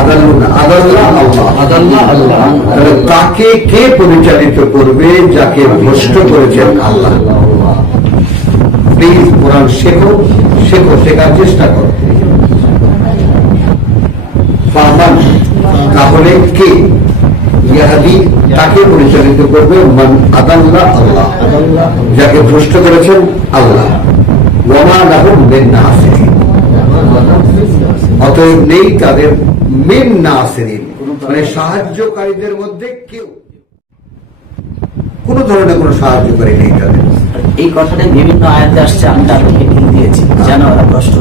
আদাল্লা আল্লাহ। তাকে কে পরিচালিত করবে? যাকে ভ্রষ্ট করেছেন আল্লাহ। প্লিজ কোরআন শেখো, শেখার চেষ্টা করো। তাহলে কে ইয়াহদি, তাকে পরিচালিত করবে মান আদাল্লা আল্লাহ, যাকে ভ্রষ্ট করেছেন আল্লাহ। ওয়ামা লাহুম মিন নাসিরিন, অতএব নেই তাদের মিন নাসিরিন, মানে সাহায্যকারীদের মধ্যে কেউ, কোন ধরনের কোন সাহায্যকারী নেই তাদের। এই কথাটা বিভিন্ন আয়াতে আসছে, আমি তার হেডিং দিয়েছি যেন ওরা প্রশ্ন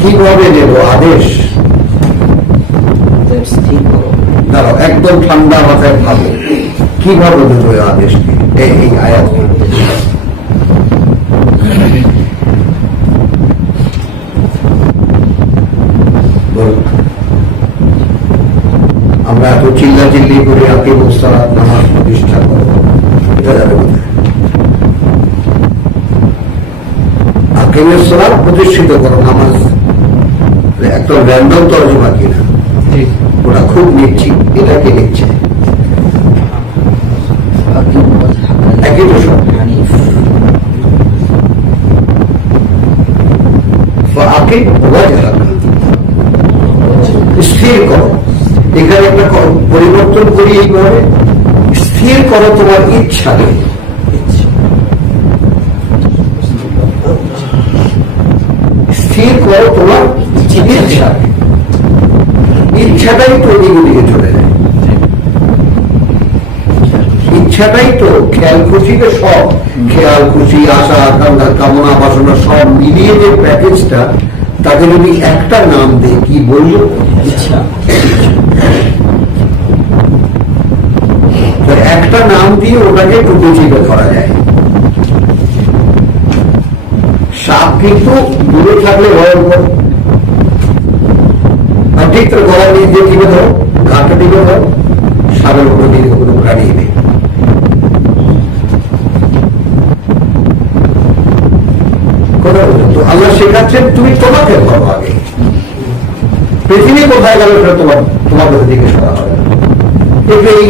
কিভাবে নেব আদেশ? দাঁড়াও, একদম ঠান্ডা মাথায় ভাবো, কিভাবে দেবো আদেশকে? এই আয়াত আমরা এত চিল্লা চিল্লি করে আকিম সালাত নামাজ প্রতিষ্ঠা করব, এটা যাবে কোথায়? আকিমের সালাত প্রতিষ্ঠিত করো, নামাজ একটা র্যান্ডম তর্জমা কিনা, ওটা খুব নিচ্ছি, এটাকে নিচ্ছে একই তো সব। স্থির করো, এখানে একটা পরিবর্তন করি, এইভাবে স্থির করো তোমার ইচ্ছাকে। স্থির করো তোমার ইচ্ছাকে। ইচ্ছাটাই তো এদিকে চলে যায়, ইচ্ছাটাই তো খেয়াল খুশিতে সব, খেয়াল খুশি, আশা আকাঙ্ক্ষা, কামনা বাসনা সব মিলিয়ে যে প্যাকেজটা, তাকে যদি একটা নাম দেয়, কি বলবো? ইচ্ছা। একটা নাম দিয়ে ওটাকে টুকু চিপে করা যায়। সাপ কিন্তু দূরে থাকলে ভয়ঙ্কর, আর ঠিক তোর গলার নিচ দিয়ে টিপে ধরো, ঘাটটা টিপে ধরো, সাপের উপর দিয়ে কোনো প্রাণী নেই। তো আল্লাহ শেখাচ্ছেন তুমি তোমাকে ভাবো আগে, পৃথিবী কোথায় গেল সেটা তোমাদের দিকে করা হবে।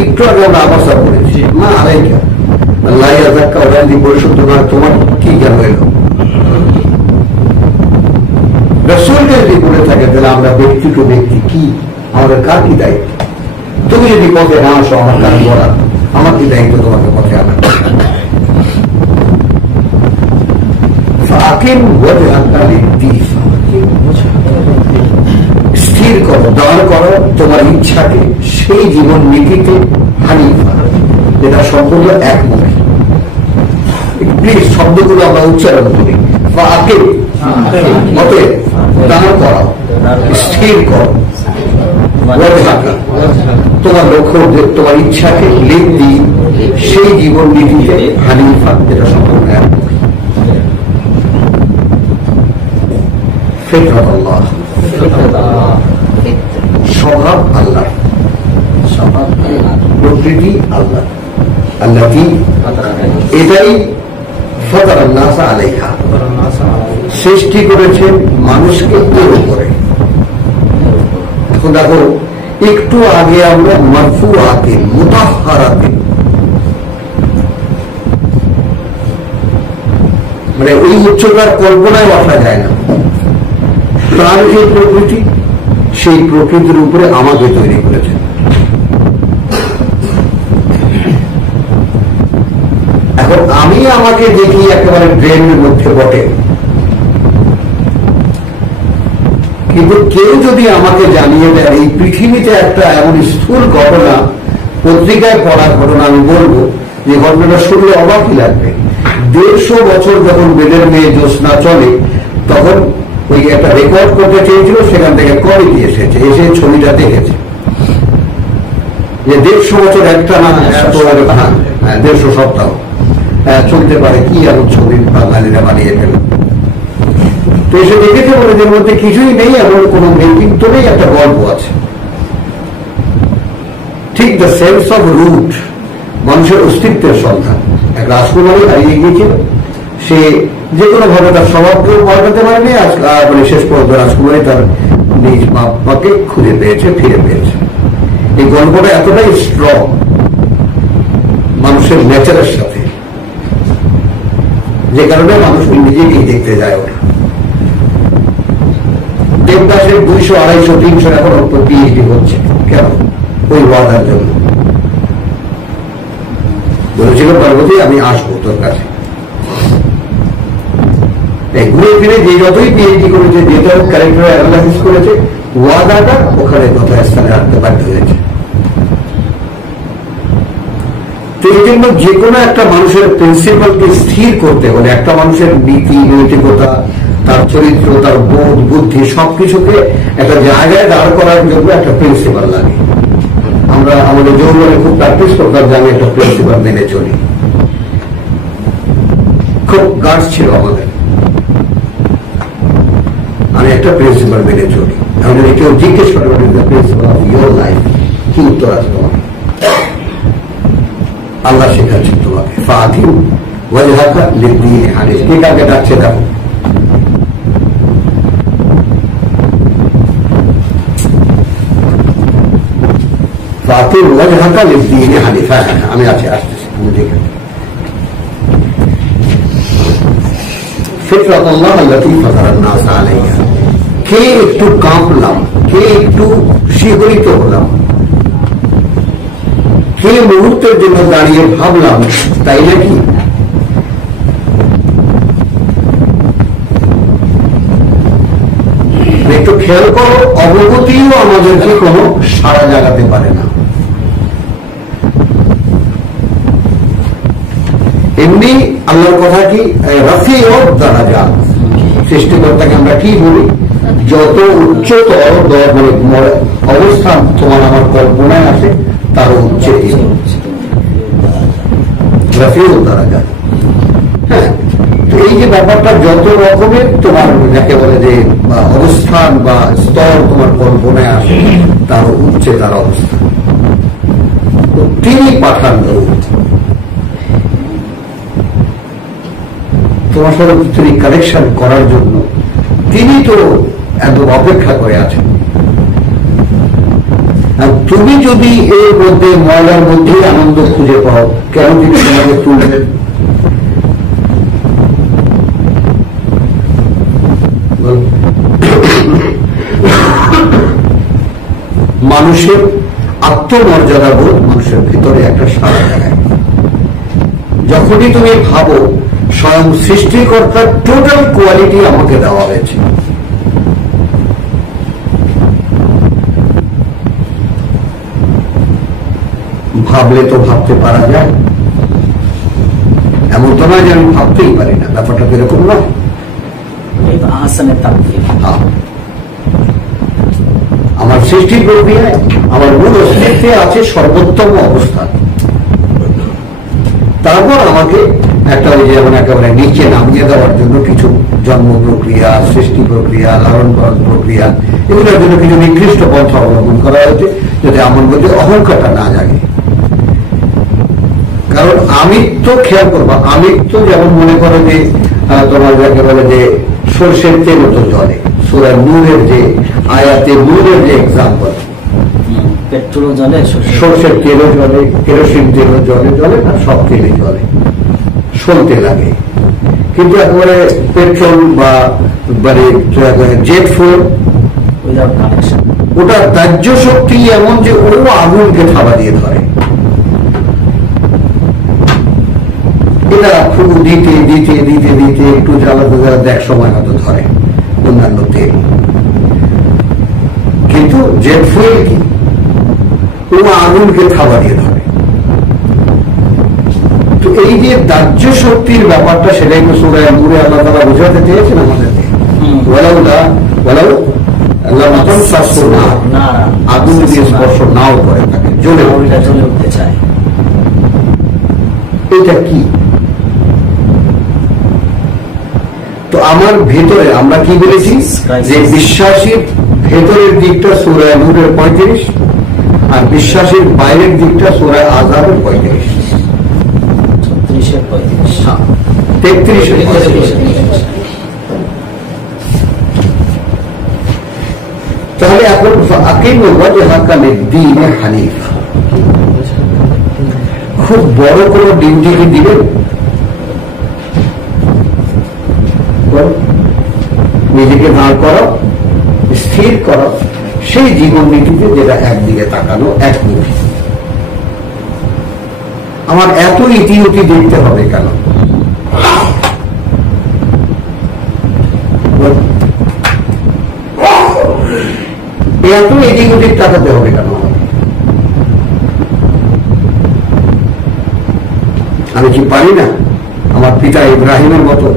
একটু আগে আমরা আবাসা করেছি, মা আলাইকা আল্লাহ আজাক্কা ওরান্দি পরিশুদ্ধ না, তোমার কি জ্ঞান হইল? রসুলকে যদি বলে থাকে, তাহলে আমরা ব্যক্তি টু ব্যক্তি কি, আমাদের কার কি দায়িত্ব? তুমি যদি পথে না আসো, আমার কাজ বলা, আমার কি দায়িত্ব তোমাকে পথে আনা? স্থির করো, দাঁড় করো তোমার ইচ্ছাকে সেই জীবন নীতিতে, হানিফা, যেটা সম্পূর্ণ একমুখী। প্লিজ শব্দগুলো আমরা উচ্চারণ করি। অতএব দাঁড় করাও, স্থির করো তোমার লক্ষ্য, তোমার ইচ্ছাকে লিখ দিই সেই জীবন নীতিতে, হানিফা, যেটা সম্পূর্ণ একমুখী। আল্লাহ স্বভাব আল্লাহ, প্রকৃতি আল্লাহ, আল্লাহ এটাই ফাতারান নাস আলাইহা, সৃষ্টি করেছেন মানুষকে এর উপরে। এখন দেখো, একটু আগে আমরা মারফুআতিন মুতাহহারাতিন, মানে ওই উচ্চতার কল্পনায় আসা যায় না। তার যে প্রকৃতি, সেই প্রকৃতির উপরে আমাকে তৈরি করেছেন। এখন আমি আমাকে দেখি একেবারে ড্রেনের মধ্যে বটে, কিন্তু কেউ যদি আমাকে জানিয়ে দেয় এই পৃথিবীতে একটা এমন স্থূল ঘটনা, পত্রিকায় পড়ার ঘটনা, আমি বলবো যে ঘটনাটা শুনলে অবাকই লাগবে। 150 বছর যখন বেদের মেয়ে জ্যোৎস্না চলে, তখন ওই একটা রেকর্ড করতে চেয়েছিল, সেখান থেকে কমিটি এসেছে, এসে ছবিটা দেখেছে যে 150 বছর একটা না 150 সপ্তাহ চলতে পারে, কি এমন ছবি বাঙালিরা বানিয়ে ফেল। তো এসে দেখেছে বলে এর মধ্যে কিছুই নেই, এমন কোনো ব্যক্তিত্ব নেই, একটা গল্প আছে। ঠিক দ্য সেন্স অফ রুট, মানুষের অস্তিত্বের সন্ধান, এক রাজকুমারী হারিয়ে গিয়েছিল, সে যে কোনো ভাবে তার স্বভাবকেও পাল্টাতে পারেনি, মানে শেষ পর্যন্ত রাজকুমারী তার নিজ বাবাকে খুঁজে পেয়েছে, ফিরে পেয়েছে। এই গল্পটা এতটাই স্ট্রং মানুষের নেচারের সাথে, যে কারণে মানুষ নিজেকেই দেখতে যায় ওটা। দেবদাসের 200, 250, 300 এখন পিএইচডি হচ্ছে কেন? ওই ওয়াদার জন্য। বলেছিল পার্বতী আমি আসবো তোর কাছে। ঘুরে ফিরে যে যতই পিএইচডি করেছে, যে যত ক্যারেক্টার অ্যানালাইসিস করেছে, ওয়াদাটা ওখানে যথাস্থানে রাখতে বাধ্য হয়েছে। তো এই জন্য যে কোনো একটা মানুষের প্রিন্সিপালকে স্থির করতে হলে, একটা মানুষের নীতি নৈতিকতা, তার চরিত্র, তার বোধ বুদ্ধি সবকিছুকে একটা জায়গায় দাঁড় করার জন্য একটা প্রিন্সিপাল লাগে। আমরা আমাদের যৌবনে খুব প্র্যাকটিস করতাম যে আমি একটা প্রিন্সিপাল মেনে চলি, খুব গার্ডস ছিল আমাদের, আমি একটা প্রিন্সিপাল মেনে চলি। আমি যদি কেউ জিজ্ঞেস করে প্রিন্সিপাল অফ ইউর লাইফ, কি উত্তর আছে তোমাকে? আল্লাহ শেখাচ্ছেন তোমাকে ফাতিম ওয়াজহাকা লিদ্দীনি হানিফ। কে কাকে ডাকছে দেখো। ফাতিম ওয়াজহাকা লিদ্দীনি হানিফ। হ্যাঁ, আমি আছি, আসতেছি, আমি দেখে। ফিতরাতাল্লাহ আল্লাতী ফাতারান নাস আলাইহা। কে একটু কাঁপলাম, কে একটু শিহরিত হলাম, কে মুহূর্তের জন্য দাঁড়িয়ে ভাবলাম তাই নাকি? একটু খেয়াল করো, অবগতিও আমাদেরকে কোনো সাড়া জাগাতে পারে না। এমনি আল্লাহর কথা কি রাফিউদ দারাজাত, সৃষ্টিকর্তাকে আমরা কি বলি? যত উচ্চতর মানে অবস্থান তোমার আমার কল্পনায় আসে তার উচ্চে রাফিউদ দারাজাত। হ্যাঁ, তো এই যে ব্যাপারটা যত রকমের তোমার যাকে বলে যে অবস্থান বা স্তর তোমার কল্পনায় আসে তার উচ্চে তার অবস্থান। তিনি পাঠান তোমার সাথে তিনি কানেকশন করার জন্য, তিনি তো একদম অপেক্ষা করে আছেন। আর তুমি যদি এর মধ্যে ময়লার মধ্যে আনন্দ খুঁজে পাও, কেন তিনি তোমাকে তুলবেন? মানুষের আত্মমর্যাদা বোধ মানুষের ভিতরে একটা সারা জায়গায়। যখনই তুমি ভাবো স্বয়ং সৃষ্টিকর্তার টোটাল কোয়ালিটি আমাকে দেওয়া হয়েছে, ভাবলে তো ভাবতে পারা যায়, এমন তো নয় যে আমি ভাবতেই পারি না, ব্যাপারটা এরকম নয়। আমার সৃষ্টির প্রক্রিয়ায় আমার মূল অস্তিত্বে আছে সর্বোত্তম অবস্থান। তারপর আমাকে একটা ওই যেমন একেবারে নিচে নামিয়ে দেওয়ার জন্য কিছু জন্ম প্রক্রিয়া, সৃষ্টি প্রক্রিয়া, লালন পালন প্রক্রিয়া, এগুলোর জন্য কিছু নিকৃষ্ট পন্থা অবলম্বন করা হয়েছে যাতে আমার মধ্যে অহংকারটা না জাগে। কারণ আমিত্ব খেয়াল করবা, আমিত্ব যেমন মনে করো যে তোমার যাকে বলে যে সর্ষের তেল তো জলে, সূরা নূরের যে আয়াতে নূরের যে এক্সাম্পল, পেট্রোল জলে, সর্ষের তেলও জলে, কেরোসিন তেলও জলে, জলে না সব তেলে জলে, সলতে লাগে। কিন্তু একেবারে পেট্রোল বা জেট ফুয়েল ওটা দাহ্য শক্তি এমন যে ও আগুনকে থাবা দিয়ে ধরে। এটা খুব দিতে দিতে দিতে দিতে একটু জ্বালাতে জ্বালাতে এক সময় হয়তো ধরে অন্যান্য তেল। কিন্তু জেট ফুয়েল কি ও আগুনকে থাবা দিয়ে ধরে। তো এই যে দাহ্য শক্তির ব্যাপারটা সেটাই তো সূরা নূরে আল্লাহ তাআলা বোঝাতে চেয়েছেন আমাদেরকে। আগুন যদি স্পর্শ নাও করে তাকে জ্বলে উঠতে চায়। এটা কি? তো আমার ভেতরে আমরা কি বলেছি যে বিশ্বাসীর ভেতরের দিকটা সূরা নূরের 35 আর বিশ্বাসীর বাইরের দিকটা সূরা আযাবের 35। তাহলে এখন দিন হানিফ, খুব বড় কোন ডিউটি কি দিবেন? নিজেকে দাঁড় করো, স্থির করো সেই জীবন নীতিতে, যেটা একদিকে তাকানো, এক মুখী। আমার এত ইতিউতি দেখতে হবে কেন? এত ইতিউতি তাকাতে হবে কেন? আমি কি পারি না আমার পিতা ইব্রাহিমের মতো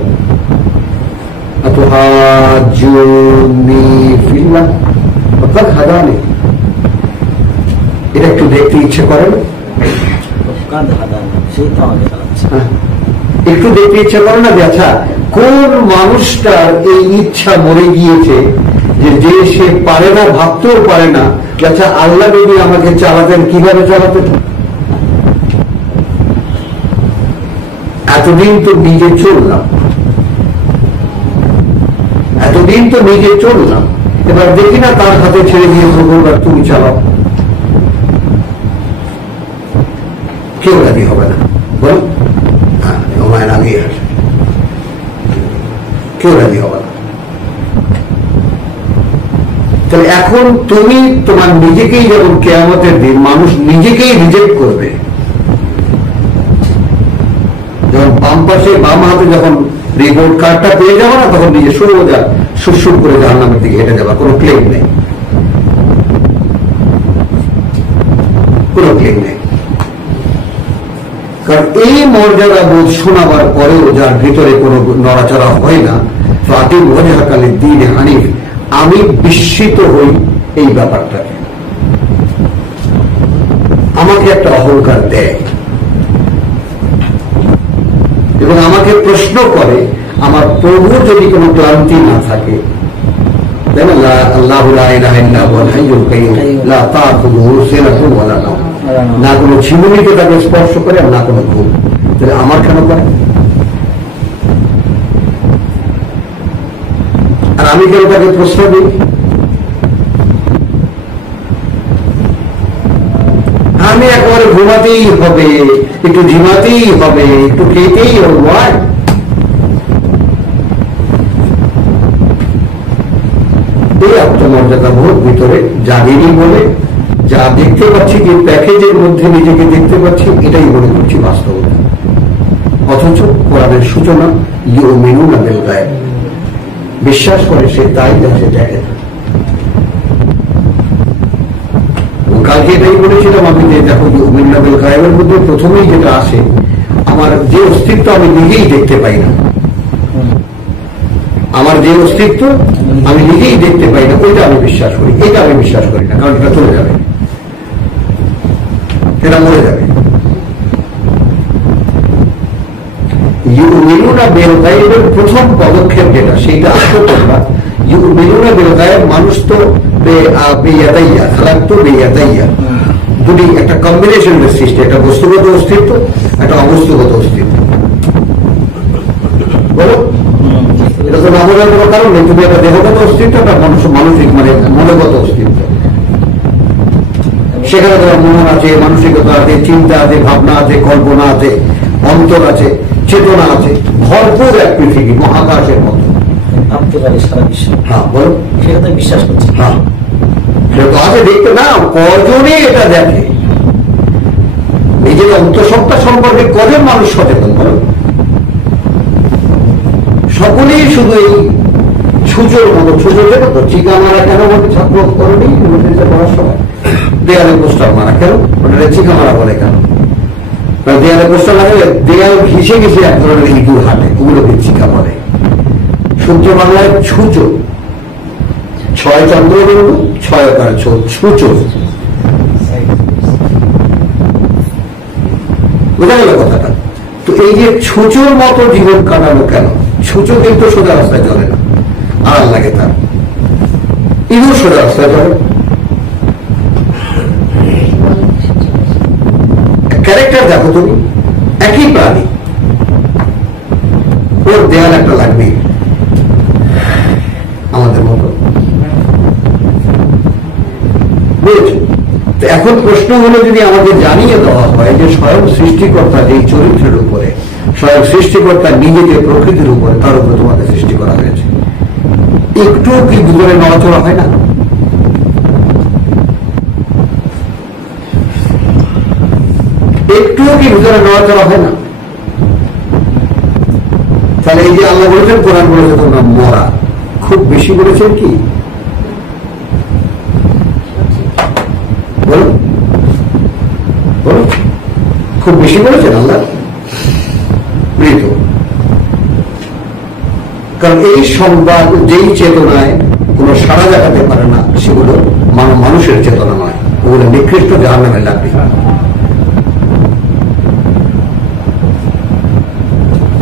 এটা একটু দেখতে ইচ্ছে করে না? একটু দেখতে ইচ্ছে করে না যে আচ্ছা কোন মানুষটার এই ইচ্ছা মরে গিয়েছে যে সে পারে না, ভাবতেও পারে না যে আচ্ছা আল্লাহ যদি আমাকে চালাতেন কিভাবে চালাতেন? এতদিন তো নিজে চললাম, এবার দেখি না তার হাতে ছেড়ে দিয়ে প্রভুবার তুমি চালাও, কেউ রাজি হবে না। বল হুমায়ুন আমির, কেউ রাজি হবে না। তাহলে এখন তুমি তোমার নিজেকেই, যখন কিয়ামতের দিন মানুষ নিজেকেই রিজেক্ট করবে, যখন বাম পাশে বাম হাতে যখন রিপোর্ট কার্ডটা পেয়ে যাবো না, তখন নিজে সোজা সুরসুর করে জাহান্নামের দিকে হেঁটে যাবা, কোনো ক্লেম নেই, কোনো ক্লেম নেই। কারণ এই মর্যাদা বোধ শোনাবার পরেও যার ভিতরে কোনো নড়াচড়া হয় না, ফাতিম ওয়াজহাকালের দিন হানিফ, আমি বিস্মিত হই এই ব্যাপারটাকে। আমাকে একটা অহংকার দেয় এবং আমাকে প্রশ্ন করে, আমার প্রভুর যদি কোনো ক্লান্তি না থাকে, না কোনো ঝিমুনিকে তাকে স্পর্শ করে আর না কোনো ঘুম, তাহলে আমার কেন করে? আর আমি কেন তাকে প্রশ্ন দিই? আমি একেবারে ঘুমাতেই হবে, একটু ঝিমাতেই হবে, একটু খেতেই হবে। এই আত্মমর্যাদা বোধ ভিতরে জাগেনি বলে যা দেখতে পাচ্ছি, যে প্যাকেজের মধ্যে নিজেকে দেখতে পাচ্ছি, এটাই মনে করছি বাস্তবতা। অথচ কোরআনের সূচনা ইউমিনুনা বিল গায়ব, বিশ্বাস করে সে তাই যা সে দেখে। কালকে এটাই বলেছিলাম আমি যে দেখো ইউমিনুনা বিল গায়বের মধ্যে প্রথমেই যেটা আসে, আমার যে অস্তিত্ব আমি নিজেই দেখতে পাই না, আমার যে অস্তিত্ব আমি নিজেই দেখতে পাই না, ওইটা আমি বিশ্বাস করি। এটা আমি বিশ্বাস করি না, কারণ এটা চলে যাবে, এটা মরে যাবে। ইউমিনুনা বিল গায়বের প্রথম পদক্ষেপ যেটা, সেইটা আসলে তোমরা ইউমিনুনা বিল গায়ব, মানুষ তো বেয়াদাইয়া, খালাক্তু বেয়াদাইয়া, দুটি একটা কম্বিনেশনের সৃষ্টি, একটা বস্তুগত অস্তিত্ব, একটা অবস্তুগত অস্তিত্ব। বলো, এটা তো নামজার কোনো কারণ নেই, তুমি একটা দেহগত অস্তিত্ব, একটা মানসিক মানে মনোগত অস্তিত্ব। সেখানে তোমার মন আছে, মানসিকতা আছে, চিন্তা আছে, ভাবনা আছে, কল্পনা আছে, অন্তর আছে, চেতনা আছে, ভরপুর এক পৃথিবী, মহাকাশের মতো ভাবতে পারি সারা বিশ্ব। হ্যাঁ বলো, সেটা তো বিশ্বাস করছি। হ্যাঁ সেটা তো আছে, দেখতে না কজনে এটা দেখে। নিজের অন্তঃসত্ত্বা সম্পর্কে কজন মানুষ সচেতন? বলো, সকলেই শুধু এই ছুচোর মতো, ছুচো যেন তো চিকা মারা কেন বলতে ছাত্র করেনি পড়ার সময়, দেয়ালে পোস্টার মারা কেন, ওটা চিকা মারা বলে কেন? দেয়ালে পোস্টার লাগালে দেয়াল ঘিসে ঘিসে এক ধরনের ইঁদুর হাঁটে, ওগুলোকে চিকা বলে। শুদ্ধ বাংলায় ছুচো, ছয় চন্দ্রবিন্দু, ছয় ছুচো, বোঝা গেল কথাটা? তো এই যে ছুচোর মতো জীবন কাটানো কেন? ছুচো কিন্তু সোজা রাস্তায় চলে না, আড়াল লাগে তার। ইঁদুর সোজা রাস্তায় চলে। ক্যারেক্টার দেখো তুমি, একই প্রাণী, ওর দেয়াল একটা লাগবে আমাদের মতো, বুঝেছ? এখন প্রশ্ন হলো, যদি আমাকে জানিয়ে দেওয়া হয় যে স্বয়ং সৃষ্টিকর্তা যেই চরিত্রের উপরে, স্বয়ং সৃষ্টিকর্তা নিজেকে প্রকৃতির উপরে, তার উপরে তোমাকে সৃষ্টি করা হয়েছে, একটু কি ভিতরে নড়াচড়া হয় না? একটুও কি ভিতরে নড়াচড়া হয় না? তাহলে এই যে আল্লাহ বলেছেন, কোরআন বলেছে তোমরা মরা, খুব বেশি বলেছেন কি? বলো বলো, খুব বেশি বলেছেন আল্লাহ? মৃত। কারণ এই সংবাদ যেই চেতনায় কোনো সাড়া জাগাতে পারে না, সেগুলো মানুষের চেতনা নয়, ওগুলো নিকৃষ্ট জাহান্নামে লাগবে।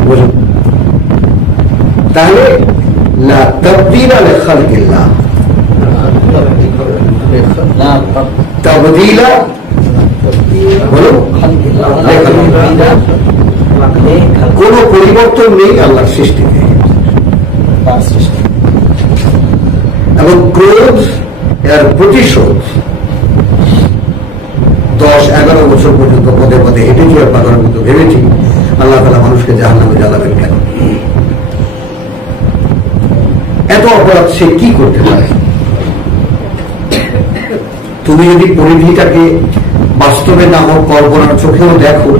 বুঝুন? তাহলে লা তাবদীলা লিখালকিল্লাহ, তাবদীলা হলো কোন পরিবর্তন নেই আল্লাহর সৃষ্টিতে। এবং ক্রোধ এর প্রতিশোধ 10-11 বছর পর্যন্ত পদে পদে হেঁটেছি আর পাগলের মতো ভেবেছি আল্লাহ তাআলা মানুষকে জাহান্নামে জ্বালাবেন কেন? এত অপরাধ সে কি করতে পারে? তুমি যদি পরিধিটাকে বাস্তবে না হোক, কল্পনার চোখেও দেখো,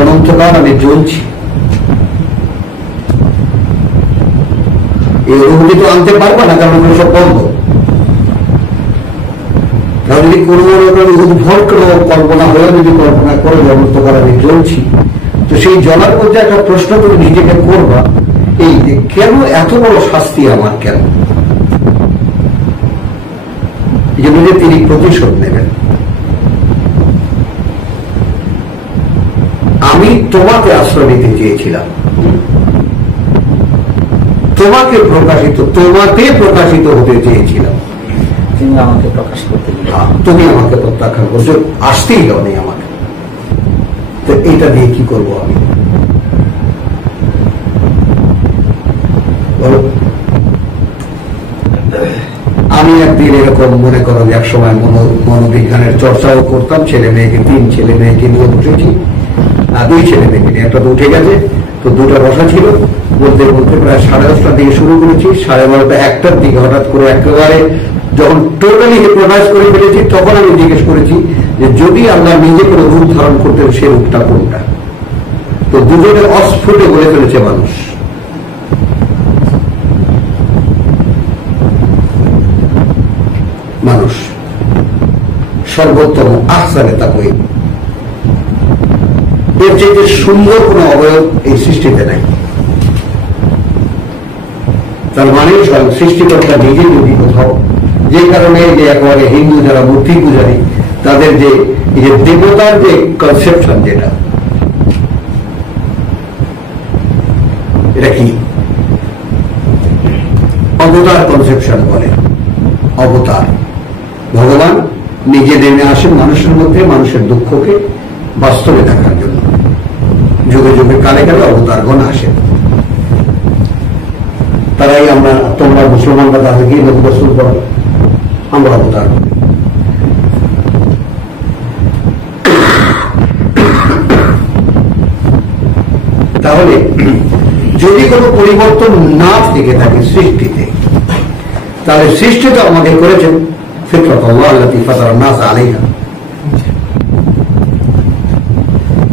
অনন্তকাল আমি জ্বলছি, এই অনুভূতি তো আনতে পারবে না, কারণ ওগুলো সব বন্ধ। তাহলে যদি কোনো উদ্ভট কল্পনা হয়ে যদি কল্পনা করে অনন্তকাল আমি জ্বলছি, তো সেই জ্বলার মধ্যে একটা প্রশ্ন তুমি নিজেকে করবা, এই যে কেন এত বড় শাস্তি আমার, কেন? এই জন্য যে তিনি প্রতিশোধ নেবেন। আমি তোমাকে আশ্রয় দিতে চেয়েছিলাম, তোমাকে প্রকাশিত হতে চেয়েছিলাম, তিনি আমাকে প্রকাশ করতে দিলেন, তুমি আমাকে প্রত্যাখ্যান করছো, আসতেই দাও নেই আমাকে। তো এটা দিয়ে কি করবো আমি? আমি একদিন এরকম মনে করো যে এক সময় মনোবিজ্ঞানের চর্চাও করতাম, তিন ছেলে মেয়েকে নিয়ে বসেছি, 2 ছেলে মেয়েকে নিয়ে, একটা তো উঠে গেছে, তো 2টা বসা ছিল। বলতে বলতে প্রায় 12:30টার দিকে শুরু করেছি, 12:30 1টার দিকে হঠাৎ করে একেবারে যখন টোটালি হিপনোটাইজ করে ফেলেছি, তখন আমি জিজ্ঞেস করেছি যে যদি আল্লাহ নিজে কোনো রূপ ধারণ করতেন, সে রূপটা কোনটা? তো দুজনে অস্ফুটে বলে ফেলেছে মানুষ। মানুষ সর্বোত্তম আহসানে তাকওয়িম, এর চেয়ে সুন্দর কোন অবয়ব এই সৃষ্টিতে নাই। তার মানে স্বয়ং সৃষ্টিকর্তা নিজে যদি কোথাও, যে কারণে যে একেবারে হিন্দু যারা মূর্তি পূজারী, তাদের যে দেবতার যে কনসেপশন, যেটা এটা কি অবতার কনসেপশন বলে। অবতার, ভগবান নিজে নেমে আসেন মানুষের মধ্যে, মানুষের দুঃখকে বাস্তবে দেখার জন্য। যুগে যুগে কালে কালে অবতারগণ আসেন। তারাই তোমরা মুসলমানরা তাদের গিয়ে নবী রাসূল করো, আমরা অবতার। তাহলে যদি কোনো পরিবর্তন না থেকে থাকে সৃষ্টিতে, তাহলে সৃষ্টি তো আমাদের করেছেন ফিতরাতাল্লাহ আল্লাতী ফাতারান নাস আলাইহা।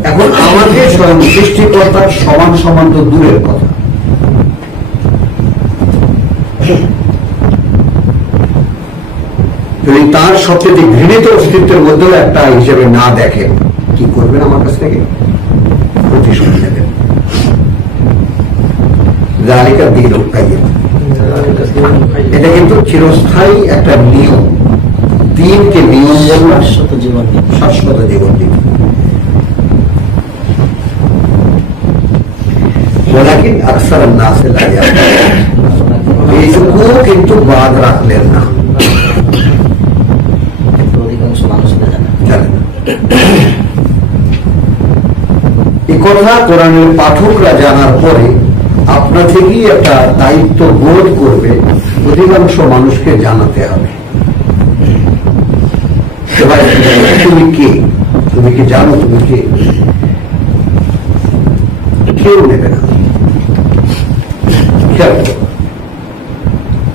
এখন আমাদের স্বয়ং সৃষ্টিকর্তার সমান সমান তো দূরের কথা, যদি তার সবচেয়ে ঘৃণিত অস্তিত্বের মধ্যেও একটা হিসেবে না দেখেন, কি করবেন? আমার কাছ থেকে প্রতিশোধ নেবেন। যালিকা দীনুল কাইয়্যিম, এটা কিন্তু চিরস্থায়ী একটা নিয়ম। দিনকে নিয়ম বললাম, শাশ্বত জীবন দিন। ওয়ালাকিন আকসারান নাস লা ইয়ালামুন, এইটুকু কিন্তু বাদ রাখলেন না, অধিকাংশ মানুষ জানে না। এই কথা কোরআনের পাঠকরা জানার পরে আপনা থেকেই একটা দায়িত্ব বোধ করবে, অধিকাংশ মানুষকে জানাতে হবে। সবাই তুমি কে, তুমি কি জানো তুমি কে? কেউ নেবে না,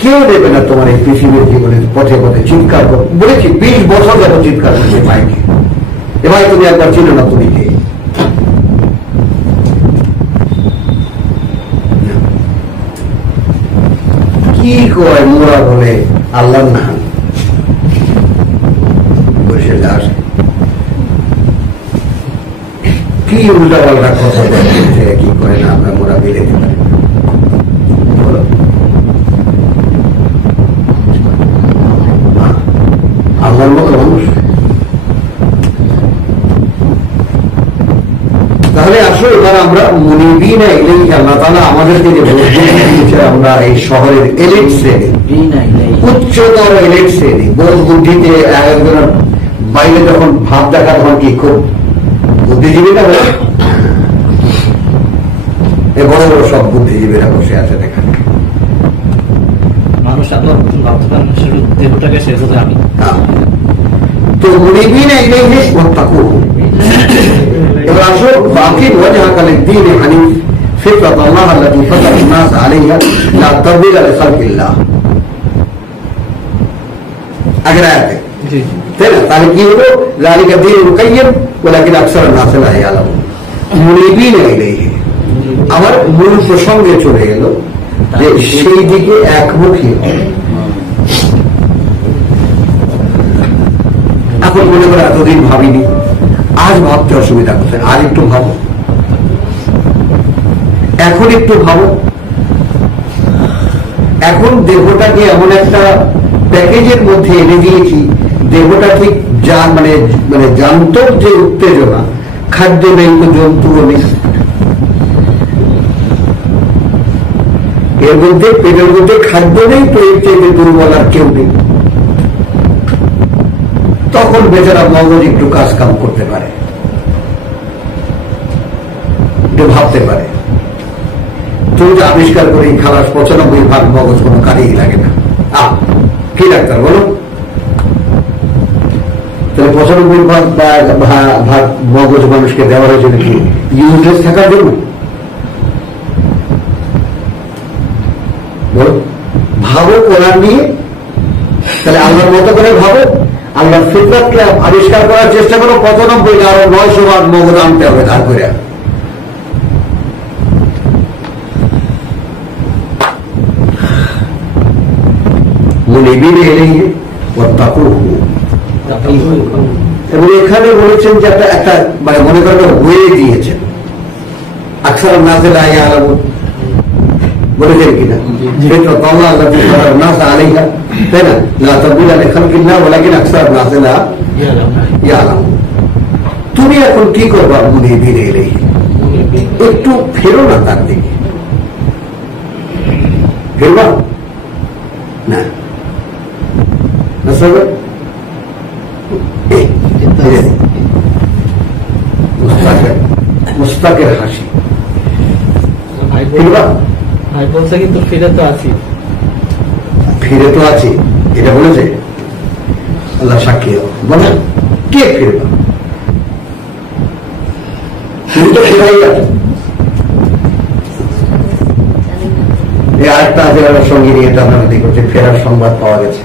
কেউ নেবে না তোমার এই পৃথিবীর জীবনের পথে পথে চিৎকার কর। বলেছি 20 বছর যত চিৎকার করছে ভাইকে, এবার তুমি একবার চিনো না তুমি কে। কি কয় মোরা বলে আল্লাহ না বসে আসে, কি উল্টা পাল্টা কথা বলছে, কি করে না আমরা মোরা মিলে দিতে পারি। আল্লাহর মতো মানুষ। তাহলে আসো এবার আমরা মুনিবিন ইলাইহি, আল্লাহ তাআলা আমাদেরকে যে দিয়েছে, আমরা এই শহরের এলিট শ্রেণী, উচ্চতর এলিট শ্রেণী, বোধ বুদ্ধিতে একজনের বাইরে যখন ভাব দেখা তখন কি খুব বুদ্ধিজীবীরা বড় বড় সব বুদ্ধিজীবীরা বসে আছে এখানে। মানুষ আল্লাহর মতন ভাবতে পারে না, শুধু দেহটাকে শেষ হতে আমি। তো মুনিবিন ইলাইহি ওয়াত্তাকুহু। এবার আসো বাকি ওয়াজহাকা লিদ-দীন হানিফ ফিতরাত আল্লাহ আল্লাতী ফাতারা আন-নাস আলাইহা লা তাবদীলা লিখালকিল্লাহ। আগের আয়াতে তাই না? তাহলে কি হলো? যালিকা দীনুল কাইয়্যিম ওয়ালাকিন আকসারুন নাস লা ইয়ালামুন। মুনিবিন ইলাইহি আমার মূল প্রসঙ্গে চলে গেল যে সেই দিকে একমুখী। এখন মনে করে এতদিন ভাবিনি, আজ ভাবতে অসুবিধা কোথায়? আর একটু ভাবো, এখন একটু ভাবো। এখন দেহটাকে এমন একটা প্যাকেজের মধ্যে এনে দিয়েছি, দেহটা ঠিক মানে জান্তব যে উত্তেজনা, খাদ্য নেই তো জন্তুও নেই, এর মধ্যে পেটের মধ্যে খাদ্য নেই তো এর থেকে দুর্বল আর কেউ নেই। তখন বেচারা মগজ একটু কাজ কাম করতে পারে, একটু ভাবতে পারে। তুমি তো আবিষ্কার করে খালাস 95% মগজ কোনো কাজেই লাগে না। কি ডাক্তার বলো? তাহলে 95% মগজ মানুষকে দেওয়া হয়েছে নাকি ইউজলেস থাকার জন্য? বলো, ভাবো কোরআন নিয়ে, তাহলে আল্লাহর মতো করে ভাবো, আল্লাহর ফিতরাতকে আবিষ্কার করার চেষ্টা করো। 95 আরো 900 মগজ আনতে হবে ধার করে। মুনিবিন ইলাইহি ওয়াত্তাকুহু। এবং এখানে বলেছেন যে একটা মানে মনে করেন ওয়ে দিয়েছেন, আকসারুন নাস লা ইয়ালামুন বলেছেন কিনা? ফিতরাত আল্লাহ আল্লাতী ফাতারা আন-নাস আলাইহা, তাই না? লা তাবদীলা লিখালকিল্লাহ ওয়ালাকিন আকসারুন নাস লা ইয়ালামুন। তুমি এখন কি করবা? মুনিবিন ইলাইহি, একটু ফেরো না তার দিকে, ফেরবা না। মুস্তাকের হাসি ভাই বলছে কিন্তু ফিরে তো আছি, ফিরে তো আছি এটা বলেছে। আল্লাহ সাক্ষী বলে কে ফিরবা? তুমি তো ফিরাই আছো। এই আরেকটা আছে সঙ্গে নিয়ে এটা আমরা করছি, ফেরার সংবাদ পাওয়া গেছে।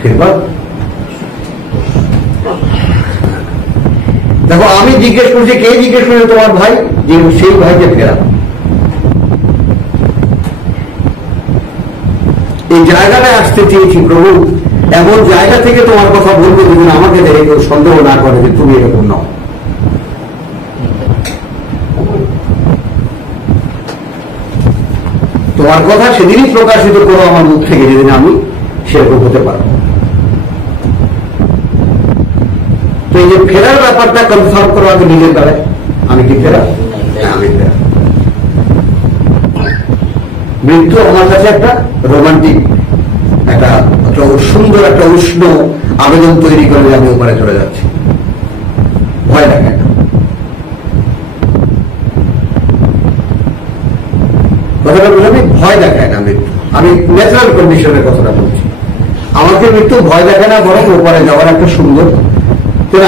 ফিরবা? দেখো আমি জিজ্ঞেস করছি, কে জিজ্ঞেস করছে? তোমার ভাই, যে সেই ভাইকে ফেরা। এই জায়গাটায় আসতে চেয়েছি প্রভু, এমন জায়গা থেকে তোমার কথা বলবো যেদিন আমাকে দেখে কেউ সন্দেহ না করে যে তুমি এরকম নও। তোমার কথা সেদিনই প্রকাশিত করো আমার মুখ থেকে, যেদিন আমি সেরকম হতে পারবো। তো এই যে ফেরার ব্যাপারটা কনফার্ম করো আগে নিজের বেলায়। আমি কি ফেরা? আমি ফেরা। মৃত্যু আমার কাছে একটা রোমান্টিক, একটা সুন্দর একটা উষ্ণ আবেদন তৈরি করে আমি ওপারে চলে যাচ্ছি, ভয় লাগে না। ভয় দেখায় না মৃত্যু। আমি ন্যাচারাল কন্ডিশনের কথাটা বলছি। আমাকে মৃত্যু ভয় দেখায় না, বরং ওপারে যাওয়ার একটা সুন্দর,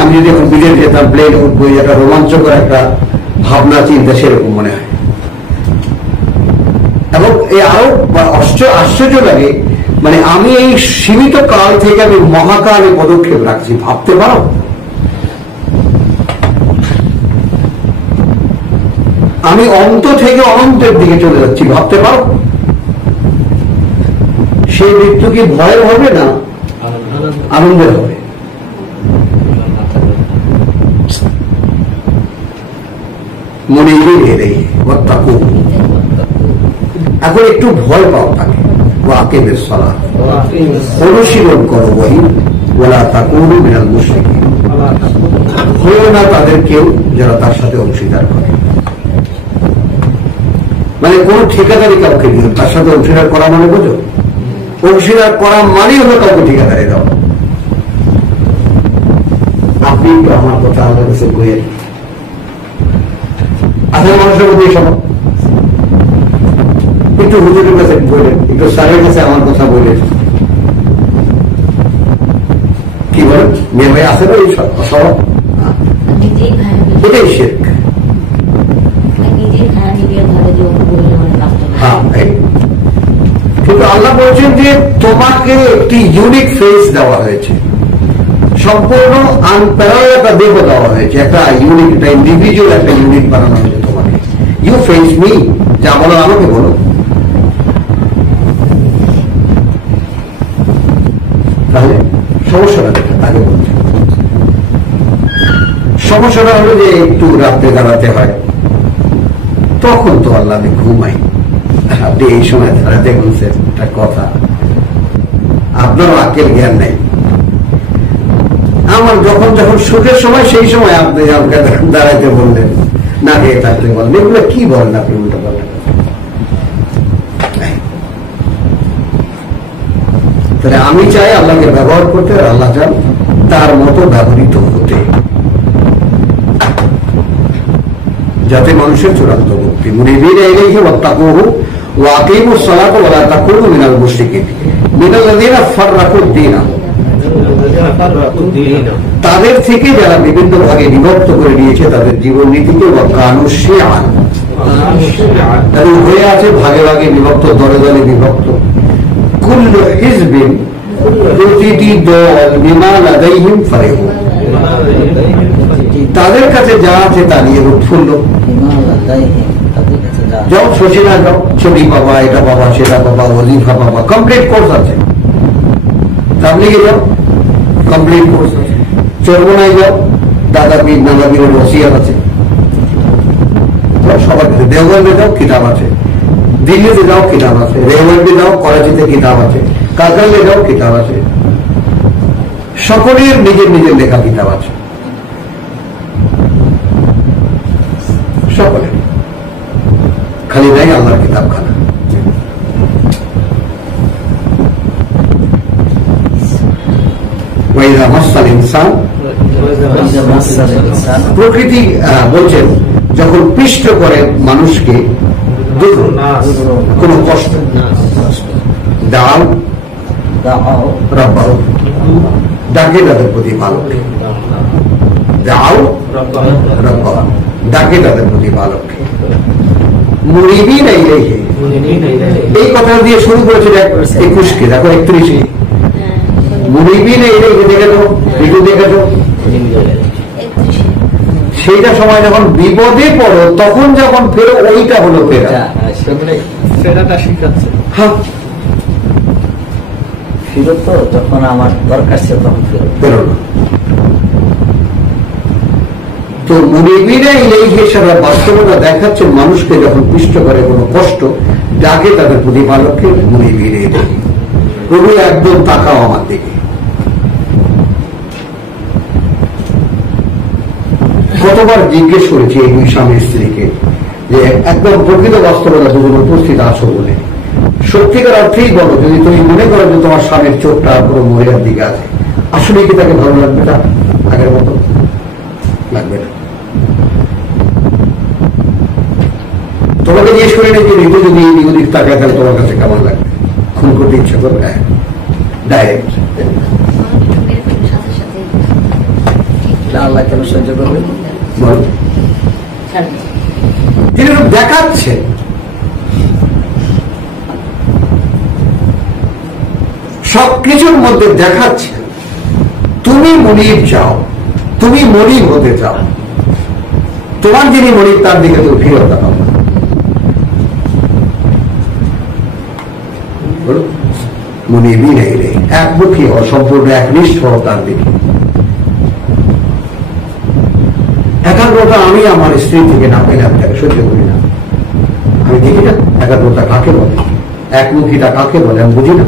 আমি যদি এখন বিদেশ যেতাম, প্লেন উঠবো, একটা রোমাঞ্চকর একটা ভাবনা চিন্তা সেরকম মনে হয়। এবং আরো আশ্চর্য লাগে, মানে আমি এই সীমিত কাল থেকে আমি মহাকালে পদক্ষেপ রাখছি, ভাবতে পারো? আমি অন্ত থেকে অনন্তের দিকে চলে যাচ্ছি, ভাবতে পারো? সেই মৃত্যু কি ভয়ের হবে না আনন্দের হবে? মনে এলেই এখন একটু ভয় পাও তাকে, ওয়াকিমেস সালাত, অনুশীলন করো ওয়াহি, ওয়ালা তাকুনু মিনাল মুশরিকিন, হয়েও না তাদের কেউ যারা তার সাথে অংশীদার করে। মানে কোন ঠিকাদারি কাউকে দিও, তার সাথে অংশীদার করা মানে বোঝো? অংশীদার করা মানে হলো কাউকে ঠিকাদারি দাও। আপনি একটু আমার কথা আল্লাহ কাছে বইয়ের আসলে মানুষের মধ্যে সব একটু হুজুরের কাছে বললেন, একটু স্যারের কাছে আমার কথা বললেন, কি বলেন মেয়ে ভাই আছে না? এই সব এটাই শিরক। কিন্তু আল্লাহ বলছেন যে তোমাকে একটি ইউনিক ফেস দেওয়া হয়েছে, সম্পূর্ণ আনপ্যারাল একটা দেহ দেওয়া হয়েছে, একটা ইউনিক, একটা ইন্ডিভিজুয়াল একটা ইউনিট বানানো হয়েছে তোমাকে। ইউ ফেস মি, যা বলো আমাকে বলো। তাহলে সমস্যাটা দেখা তাকে বলছে, সমস্যাটা হলো যে একটু রাত্রে দাঁড়াতে হয়, তখন তো আল্লাহ আমি ঘুমাই। আপনি এই সময় দাঁড়াতে বলছেন, একটা কথা, আপনারও আকেল জ্ঞান নাই। আমার যখন যখন সুখের সময়, সেই সময় আপনি আমাকে দাঁড়াইতে বললেন, না খেয়ে থাকতে বললেন, এগুলো কি বলেন আপনি উল্টো পাল্টা? তাহলে আমি চাই আল্লাহকে ব্যবহার করতে, আর আল্লাহ চান তার মতো ব্যবহৃত হতে, যাতে মানুষের চূড়ান্ত মুক্তি। মুনিবিনা ইলাইহি ওয়াত্তাকুহু ওয়া আকিমুস সালাতা ওয়া লা তাকুনু মিনাল মুশরিকিন মিনাল্লাযীনা ফাররাকুদ দীনাহুম, তাদের থেকে যারা বিভিন্ন ভাগে বিভক্ত করে নিয়েছে তাদের জীবন নীতিকে, ওয়া কানু শিয়াআন, তাদের হয়ে আছে ভাগে ভাগে বিভক্ত, দলে দলে বিভক্ত। কুল্লু হিজবিন, প্রতিটি দল, বিমা লাদাইহিম ফারিহুন, তাদের কাছে যা আছে তা নিয়ে উৎফুল্ল। যাও শশীনা, যাও ছবি পাবা, এটা পাবা, সেটা পাবা, ওয়াজিফা পাবা, কমপ্লিট কোর্স আছে। তাবলিগে যাও, কমপ্লিট কোর্স আছে। চরমনায় যাও, দাদা পীর নানা পীরের ওসিয়াত আছে সবার কাছে। দেওবন্দে যাও, কিতাব আছে। দিল্লিতে যাও, কিতাব আছে। রেওয়ান্ডে যাও, করাচিতে কিতাব আছে। কাতালে যাও, কিতাব আছে। সকলের নিজের নিজের লেখা কিতাব আছে, সকলে, খালি নাই আল্লাহর কিতাবখানা। প্রকৃতি বলছেন যখন পিষ্ট করে মানুষকে কোন কষ্ট, দাও রব্বাহু, ডাকে তাদের প্রতি ভালো, দাও রব্বাহু, ডাকে তাদের প্রতি ভালো। মুনিবিনা ইলাইহি, এই কথা দিয়ে শুরু করেছিল 21কে, দেখো 31কে। মুনিবিনা ইলাইহি দেখে তো, একটু দেখে তো, সেইটা সময় যখন বিপদে পড়ো তখন যখন ফেরো, ওইটা হলো ফেরা, ফেরাটা শিখাচ্ছে। হ্যাঁ, ফিরো তো যখন আমার দরকার ছিল তখন ফেরো না। তো মুনিবিনা ইলাইহি সারা বাস্তবতা দেখাচ্ছে মানুষকে যখন পিষ্ট করে কোনো কষ্ট, ডাকে তাদের প্রতিপালককে মুনিবিনা ইলাইহি, প্রভু একদম তাকাও আমার দিকে। কতবার জিজ্ঞেস করেছি এই দুই স্বামী স্ত্রীকে যে একদম প্রকৃত বাস্তবতা দুজন উপস্থিত আছো বলে, সত্যিকার অর্থেই বলো, যদি তুমি মনে করো যে তোমার স্বামীর চোখটা পুরো মরিয়ার দিকে আছে, আসলে কি তাকে ভালো লাগবে না? আগের মতো লাগবে না। তো তোমাকে জিজ্ঞেস করি না যে ঋতু যদি ইহুদির তাকায় তাহলে তোমার কাছে কেমন লাগবে, খুন করতে ইচ্ছা করবে? ডাইরেক্ট। আল্লাহ কেন সহ্য করবে? বল, তিনি দেখাচ্ছেন সবকিছুর মধ্যে দেখাচ্ছেন তুমি মনিব চাও, তুমি মনিব হতে চাও, তোমার যিনি মনিব তার দিকে তুমি ফিরে তাকাও। মনিবই নেই রে, একমুখী অসম্পূর্ণ একনিষ্ঠ তার দিকে। একাগ্রতা আমি আমার স্ত্রী থেকে না পেলে আমি তাকে সহ্য করি না। আমি দেখি না একাগ্রতা কাকে বলে, একমুখীটা কাকে বলে আমি বুঝি না।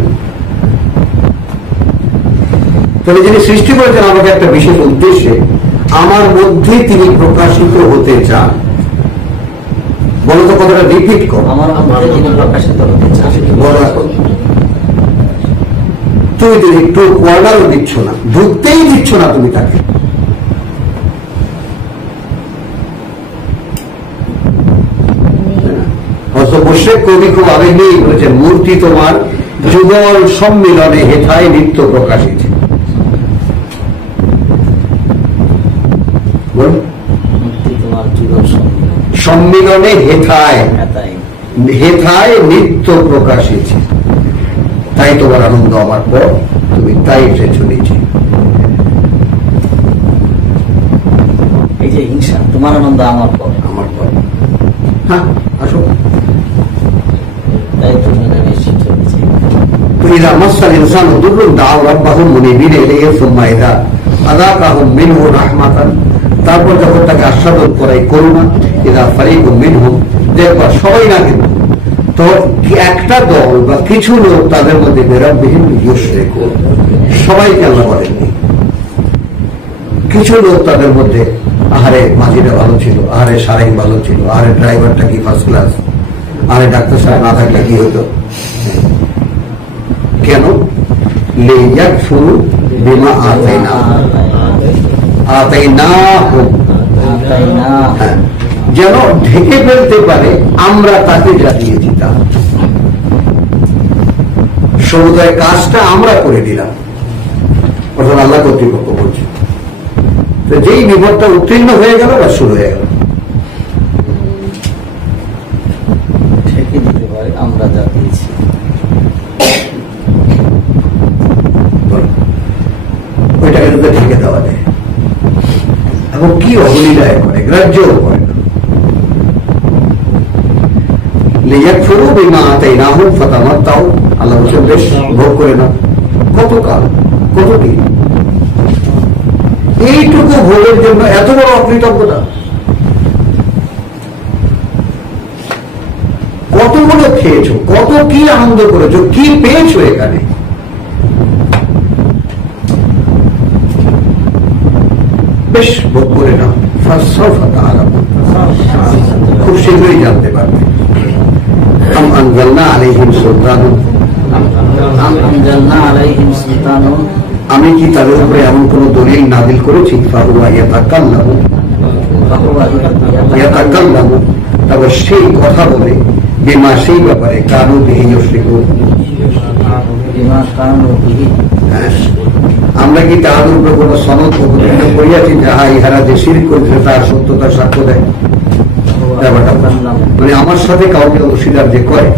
তবে যিনি সৃষ্টি করেছেন আমাকে একটা বিশেষ উদ্দেশ্যে, আমার মধ্যে তিনি প্রকাশিত হতে চান। বলতো কথাটা রিপিট করো। আমার মধ্যে তিনি প্রকাশিত হতে চান। বলো এখন। তুমি তো একটু কোয়ার্নারও দিচ্ছ না, ঢুকতেই দিচ্ছ না তুমি তাকে। মুশরিক কবি খুব আবেগ নিয়েই বলেছেন, মূর্তি তোমার যুগল সম্মিলনে হেথায় নিত্য প্রকাশিত। সম্মিলনে হেথায় হেথায় নিত্য প্রকাশিত। তাই তোমার আনন্দ আমার পর, তুমি তাই এসেছ নিচে। এই যে হিংসা, তোমার আনন্দ আমার পর, আমার পর। হ্যাঁ, আসো। তাই তুমি إذا مس الإنسان ضر دعوا ربهم منيبين إليه ثم إذا أذاقهم منه رحمة, তারপর যখন তাকে আস্বাদন করে করুণা, إذا فريق منهم, দেখবা সবাই না কিন্তু তো একটা দল বা কিছু লোক তাদের মধ্যে বেরববিহীন ইউশরিকুন, সবাইকে আল্লাহ বলেননি। কিছু লোক তাদের মধ্যে, আহারে মাঝিটা ভালো ছিল, আহারে সারাই ভালো ছিল, আহারে ড্রাইভারটা কি ফার্স্ট ক্লাস, আহারে ডাক্তার সাহেব না থাকলে কি হতো। কেন? লিয়াকফুরু বিমা আতাইনাহুম, যেন ঢেকে ফেলতে পারে আমরা তাকে যা দিয়েছি তা। সমুদায় কাজটা আমরা করে দিলাম, অর্থাৎ আল্লাহ কর্তৃপক্ষ বলছে। তো যেই বিপদটা উত্তীর্ণ হয়ে গেল বা শুরু হয়ে গেল, ঢেকে দিতে পারে আমরা যা দিয়েছি। ওইটাকে যদি ঢেকে দেওয়া যায়, এবং কি অবলীলায় করে, গ্রাহ্যও করে না। লিয়াকফুরু বিমা আতাইনাহুম ফাতামাত্তাউ, আল্লাহ বলছেন বেশ ভোগ করে না। কতকাল, কতদিন? এইটুকু ভোগের জন্য এত বড় অকৃতজ্ঞতা? কতগুলো খেয়েছো, কত কি আনন্দ করেছো, কি পেয়েছো এখানে? বেশ ভোগ করে নাও, খুব শীঘ্রই জানতে পারবে। আম আনজালনা আলাইহিম সুলতানুন, আমি কি তাদের উপরে এমন কোন দলিল নাযিল করেছি? ফাহুয়া ইয়াতাকাল্লামু, তারপর সেই কথা বলে, বিমা সেই ব্যাপারে, কানু বিহি ইউশরিকুন, আমরা কি তাহাদের উপরে কোন সনদ অবতীর্ণ করিয়াছি যাহা ইহারা যে শিরক করেছে তার সত্যতার সাক্ষ্য দেয়? ব্যাপারটা মানে আমার সাথে কাউকে অংশীদার যে করে,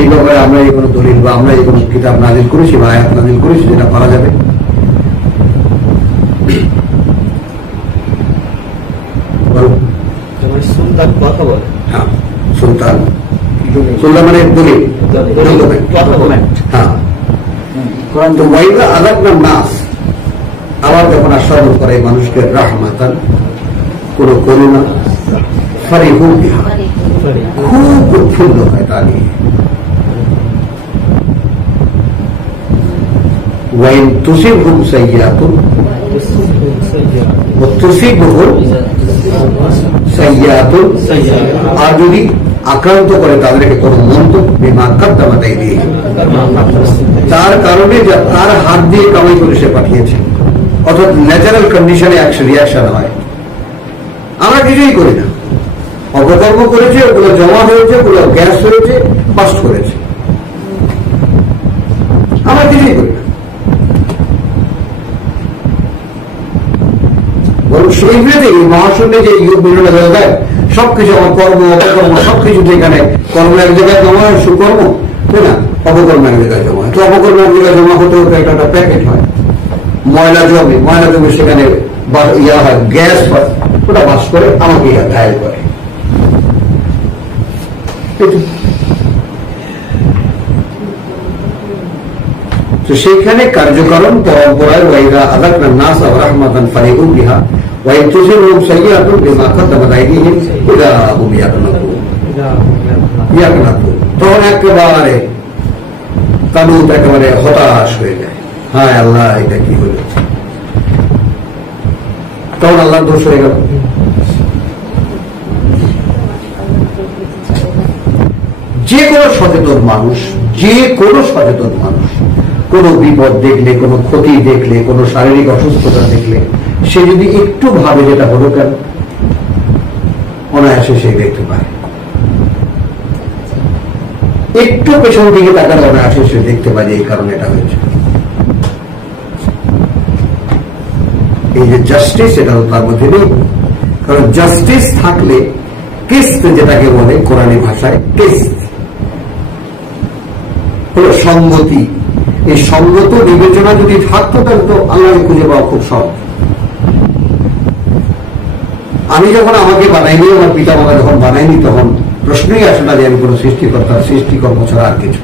এই ব্যাপারে আমরা এই কোনো দলিল বা আমরা এই কোনো কিতাব নাযিল করেছি বা আয়াত নাযিল করেছি যেটা করা যাবে? সুলতান কথা বলে। হ্যাঁ, সুলতান, সুলতান মানে দলিল, হ্যাঁ। তো ওয়াইদা আযাকনা নাস, আবার যখন আস্বাদন করে মানুষকে রাহমাতান, কোন করুণা, ফারিহু বিহা, খুব উৎফুল্ল হয় তা নিয়ে। ওয়াইন তুসিবহুম সাইয়্যাতুন, তুসিবহুম সাইয়্যাতুন, আর যদি আক্রান্ত করে তাদেরকে কোন মন্তব্য, বিমা কাদ্দামাত আইদিহিম, তার কারণে যা তার হাত দিয়ে কামাই করে সে পাঠিয়েছে, অর্থাৎ ন্যাচারাল কন্ডিশনে রিয়াকশন হয়। আমরা কিছুই করি না, অপকর্ম করেছে, ওগুলো জমা হয়েছে, ওগুলো গ্যাস হয়েছে, বাস্ট করেছে। আমরা কিছুই করি না। বরং সেইগুলো থেকে মহাশূন্যে যে বিভিন্ন জায়গায় সবকিছু আমার কর্ম অপকর্ম সবকিছু যেখানে কর্ম এক জায়গায় জমা হয়, সুকর্ম, তাই না, অপকর্ম এক জায়গায় জমা হয়। তো অপকর্ম এক জায়গায় জমা হতে হতে একটা প্যাকেট হয়, ময়লা জমে সেখানে ইয়া হয়, গ্যাস হয়, ওটা বাস করে আমাকে ঘায়ল করে। তো সেইখানে কার্যকরণ পরম্পরায় ওয়াইদা আযাকনা নাস রাহমাতান ফারিহু বিহা ওয়া ইন তুসিবহুম সাইয়্যাতুন বিমা কাদ্দামাত আইদিহিম ইযা হুম ইয়াকনাতুন। তখন একেবারে কানুত একেবারে হতাশ হয়ে যায়, হায় আল্লাহ এটা কি হলো। তখন আল্লাহ দোষ হয়ে গেল। যে কোনো সচেতন মানুষ কোনো বিপদ দেখলে, কোনো ক্ষতি দেখলে, কোনো শারীরিক অসুস্থতা দেখলে সে যদি একটু ভাবে যেটা হলো কেন, অনায়াসে সে দেখতে পায়। একটু পেছন দিকে তাকালে অনায়াসে সে দেখতে পায় যে এই কারণে এটা হয়েছে। এই যে জাস্টিস, এটা তার মধ্যে নেই। কারণ জাস্টিস থাকলে কিস্ত, যেটাকে বলে কোরআনী ভাষায় কিস্ত, হলো সঙ্গতি। এই সঙ্গত বিবেচনা যদি থাকতো তাহলে তো আল্লাহকে খুঁজে পাওয়া খুব সহজ। আমি যখন আমাকে বানাইনি, আমার পিতা মাতা যখন বানাইনি, তখন প্রশ্নই আসে না যে আমি কোন সৃষ্টিকর্তা, সৃষ্টিকর্ম ছাড়া আর কিছু।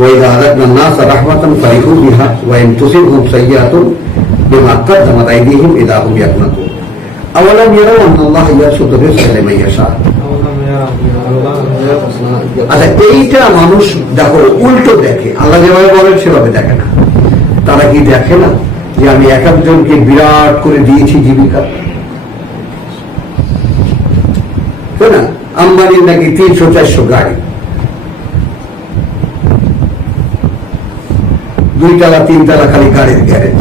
وإذا أذقنا الناس رحمة فرحوا بها وإن تصبهم سيئة بما قدمت أيديهم إذا هم يقنطون أولم يروا أن الله يبسط الرزق لمن يشاء। আচ্ছা, এইটা মানুষ দেখো উল্টো দেখে, আল্লাহ যেভাবে বলেন সেভাবে দেখে না। তারা কি দেখে না যে আমি এক একজনকে বিরাট করে দিয়েছি জীবিকা, তাই না? আম্বানির নাকি 300-400 গাড়ি, 2 তলা 3 তলা খালি গাড়ির গ্যারেজ।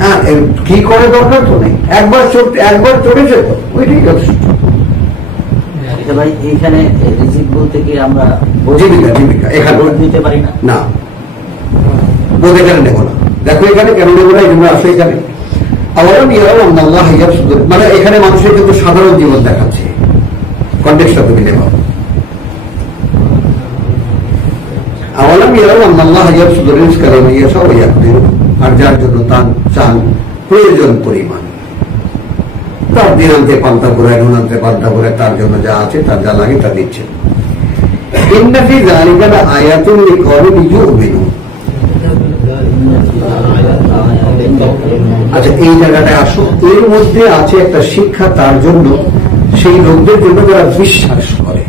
হ্যাঁ, কি করে দরকার তো নেই, একবার চড়েছে তো ওইটাই যথেষ্ট। ভাই এইখানে রিজিক বলতে কি আমরা জীবিকা এখানে নিতে পারি না? না, বোধ এখানে নেবো না। দেখো এখানে কেন নেবো না, এই জন্য আসো এখানে। মানে এখানে মানুষের কিন্তু সাধারণ জীবন দেখাচ্ছে, কন্টেক্সটটা তুমি নেব। আওয়ালাম ইয়ারাও আন্নাল্লাহ ইয়াবসুতু রিজকা লিমান ইয়াশাউ ওয়া ইয়াকদির, আর যার জন্য তার চান প্রয়োজন পরিমাণ, তার দিনান্তে পান্তা করে, নুনান্তে পান্তা করে, তার জন্য যা আছে, তার যা লাগে তা দিচ্ছে। ইন্না ফি যালিকা লাআয়াতুন লিকাওমিন ইউমিনুন। আচ্ছা, এই জায়গাটায় আসো, এর মধ্যে আছে একটা শিক্ষা তার জন্য, সেই লোকদের জন্য যারা বিশ্বাস করে।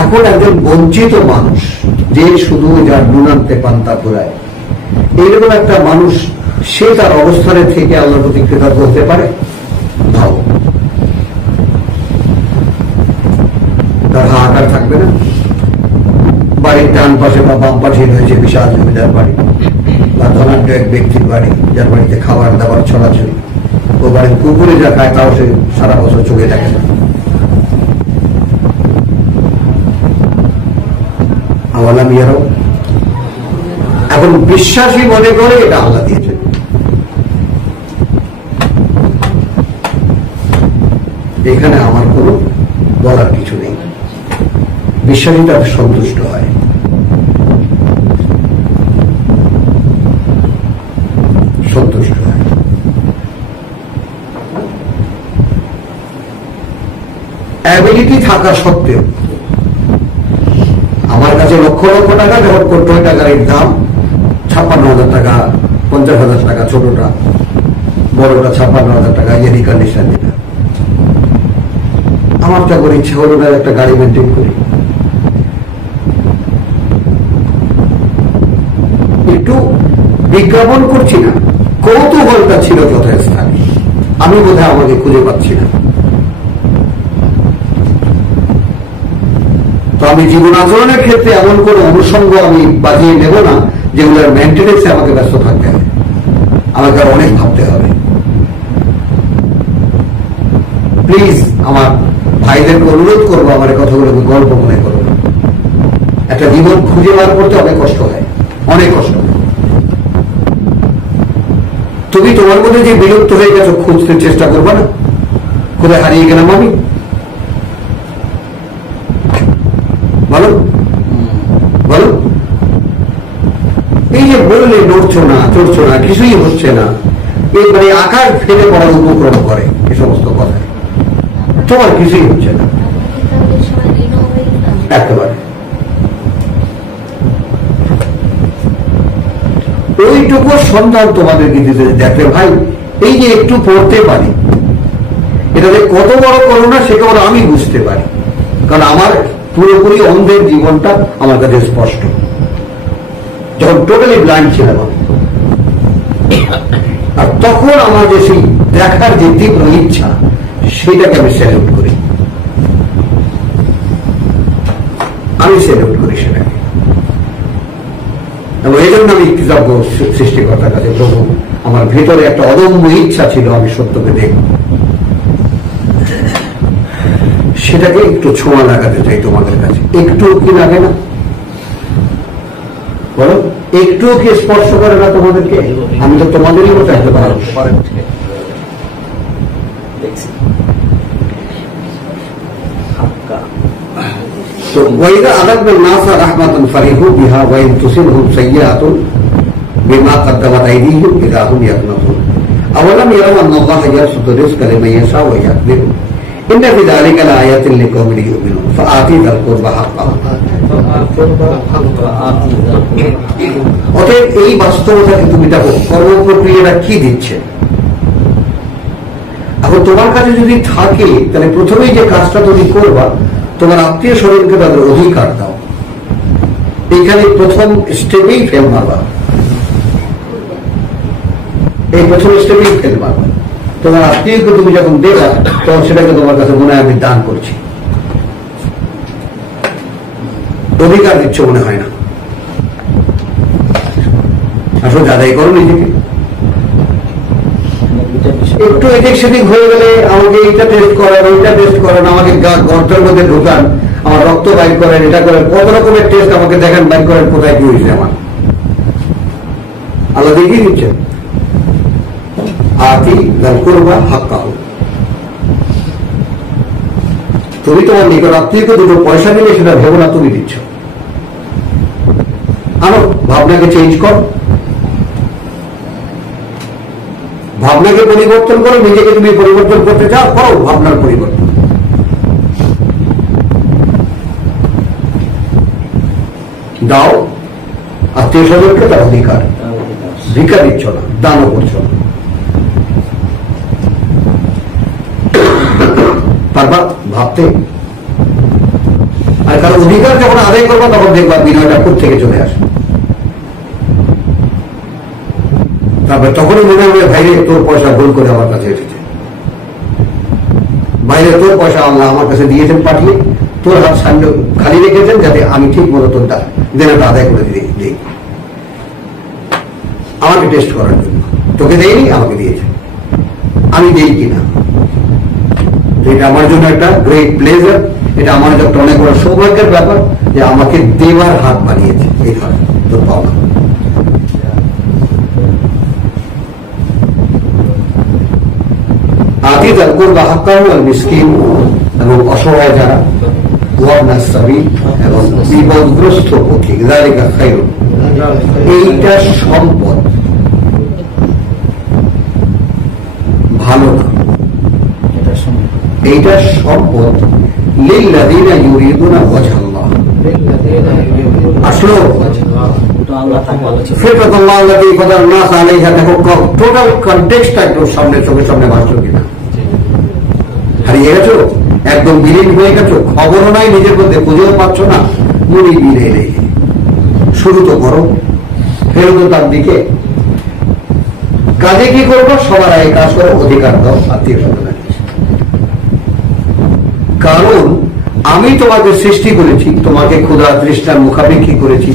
এখন একজন বঞ্চিত মানুষ, যে শুধু যার নুনান্তে পান্তা পুরায়, এইরকম একটা মানুষ, সে তার অবস্থানে থেকে আল্লাহর প্রতি কৃতজ্ঞ হতে পারে? ভাবো, তার হাহাকার থাকবে না? বাড়ির ডান পাশে বা বাম পাশে রয়েছে বিশাল জমিদার বাড়ি, বা ধনাঢ্য এক ব্যক্তির বাড়ি, যার বাড়িতে খাবার দাবার ছড়াছড়ি, ও বাড়ির কুকুরে যা খায় তাও সে সারা বছর চোখে দেখে না। আওয়ালাম ইয়ারাও, এখন বিশ্বাসী মনে করে এটা আল্লাহ দিয়েছেন। এখানে আমার কোনো বলার কিছু নেই, বিশ্বাসী তাতে সন্তুষ্ট হয়। অ্যাবিলিটি থাকা সত্ত্বেও আমার কাছে লক্ষ লক্ষ টাকা, যখন টয়োটা গাড়ির দাম 56,000 টাকা, 50,000 টাকা, ছোটটা, বড়টা 56,000 টাকা, এয়ার কন্ডিশন যেটা, আমার তো করে ইচ্ছা হলো না একটা গাড়ি মেনটেন করি। একটু বিজ্ঞাপন করছি না, কৌতূহলটা ছিল যথাস্থানে, আমি বোধহয় আমাকে খুঁজে পাচ্ছি না। তো আমি জীবন আচরণের ক্ষেত্রে এমন কোন অনুষঙ্গ আমি বাজিয়ে নেব না যেগুলোর মেনটেনেন্সে আমাকে ব্যস্ত থাকতে হবে, আমাকে আর অনেক ভাবতে হবে। প্লিজ আমার ভাইদেরকে অনুরোধ করবো, আমার এই কথাগুলোকে গল্প মনে করবো। একটা জীবন খুঁজে বার করতে অনেক কষ্ট হয়, অনেক কষ্ট হয়। তুমি তোমার মধ্যে যে বিলুপ্ত হয়ে গেছো খুঁজতে চেষ্টা করবো না, কোথায় হারিয়ে গেলাম আমি? বলো বলো। এই যে বললে নড়ছো না চড়ছো না কিছুই হচ্ছে না, এবারে আকার ফেলে পড়ার উপক্রম করে এই সমস্ত কথা, তোমার কিছুই হচ্ছে না একেবারে। ওইটুকু সন্ধান তোমাদেরকে দিতে দেখবে ভাই, এই যে একটু পড়তে পারি, এটাতে কত বড় করোনা সে কেবল আমি বুঝতে পারি, কারণ আমার পুরোপুরি অন্ধের জীবনটা আমার কাছে স্পষ্ট। যখন টোটালি ব্লাইন্ড ছিলাম আর তখন আমার যে সেই দেখার যে তীব্র ইচ্ছা, সেটাকে আমি স্যালুট করি, আমি স্যালুট করি সেটাকে। এবং এই জন্য আমি কৃতজ্ঞ সৃষ্টিকর্তার কাছে, প্রভু আমার ভেতরে একটা অদম্য ইচ্ছা ছিল আমি সত্যকে দেখব, সেটাকে একটু ছোঁয়া লাগাতে চাই তোমাদের কাছে। একটু কি লাগে না বলো? একটু কি স্পর্শ করে না তোমাদেরকে? আমি তো তোমাদেরই মতো একটা পারব। তো ওয়াইদা আযাবনা নাসা রাহমাতান ফারিহু বিহা ওয়া ইন তুসিবহুম সাইয়্যাতুন বিমা ক্বাদ্দামাত আইদিহিম ইযা হুম ইয়াকনাতুন আওয়ালাম ইয়ারাউ আন্নাল্লাহা ইয়াবসুতু রিজকা লিমান ইয়াশাউ ওয়া ইয়াকদিরু ইন্না ফি যালিকা লাআয়াতিন লিকাওমিন ইউমিনুন ফাআতি যাল কুরবা হাক্কাহু। অতএব এই বাস্তবতাকে তুমি দেখো, কর্মপ্রক্রিয়াটা কি দিচ্ছে। এখন তোমার কাছে যদি থাকে তাহলে প্রথমেই যে কাজটা তুমি করবা, তোমার আত্মীয় স্বজনকে তাদের অধিকার দাও। এইখানে প্রথম স্টেপেই ফেল মারবা, এই প্রথম স্টেপেই ফেল মারবা। তোমার আত্মীয়কে তুমি যখন দেবা তখন সেটাকে তোমার কাছে মনে হয় আমি দান করছি, অধিকার দিচ্ছ মনে হয় না। আসলে যাচাই করো নিজেকে। একটু এদিক সেদিক হয়ে গেলে আমাকে এইটা টেস্ট করেন, ওইটা টেস্ট করেন, আমাকে গর্তের মধ্যে ঢুকান, আমার রক্ত বাইর করেন, এটা করেন, কত রকমের টেস্ট আমাকে দেখেন, বাইর করেন কোথায় কি হয়েছে আমার। আল্লাহ দেখিয়ে দিচ্ছেন আতি যাল কুরবা হাক্কাহু। তুমি তোমার নিকট আত্মীয়কে দুটো পয়সা দিলে সেটা ভেবো না তুমি দিচ্ছ। আনো ভাবনাকে চেঞ্জ কর, ভাবনাকে পরিবর্তন করো। নিজেকে তুমি পরিবর্তন করতে চাও, করো ভাবনার পরিবর্তন। দাও আত্মীয় স্বজনকে তার অধিকার, ভিক্ষা দিচ্ছ না, দানও করছো না। পারবা ভাবতে? আর কারো অধিকার যখন আদায় করবা তখন দেখবা বিনয়টা কোথেকে চলে আসে। তারপরে তখনই মনে হবে ভাইরে তোর পয়সা ভুল করে আমার কাছে এসেছে, বাইরে তোর পয়সা আল্লাহ আমার কাছে দিয়েছেন পাঠিয়ে, তোর হাত সামনে খালি রেখেছেন যাতে আমি ঠিক মতো তোর দেনাটা আদায় করে দিই, আমাকে টেস্ট করার জন্য। তোকে দেয়নি, আমাকে দিয়েছে, আমি দেই কিনা। এটা আমার জন্য একটা গ্রেট প্লেজার, এটা আমার একটা অনেক বড় সৌভাগ্যের ব্যাপার যে আমাকে দেওয়ার হাত বানিয়েছে। এই কারণে তোর পাওনা। আতি যাল কুরবা হাক্কাহু ওয়াল মিসকিন, এবং অসহায় যারা, ওয়াবনাস সাবিল, এবং বিপদগ্রস্ত পথিক, যালিকা খায়রুন, এইটা সম্পদ, ভালো না, এইটা সম্পদ লিল্লাযিনা ইউরিদুনা ওয়াজহাল্লাহ। আসলে ফিতরাতুল্লাহ আল্লাতী ফাতারান নাস আলাইহা, দেখো টোটাল কনটেক্সটটা একটু সামনে চোখের সামনে ভাসলো কিনা। হারিয়ে গেছো, একদম বিলীন হয়ে গেছো, খবরও নাই নিজের মধ্যে, খুঁজেও পাচ্ছ না। মুড়ি বিলে রেখে শুরু তো করো, ফেরত তার দিকে। কাজে কি করবো? সবার আগে কাজ করো, অধিকার দাও আত্মীয় স্বজনকে। কারণ আমি তোমাকে সৃষ্টি করেছি, তোমাকে ক্ষুধা তৃষ্ণার মুখাপেক্ষী করেছি,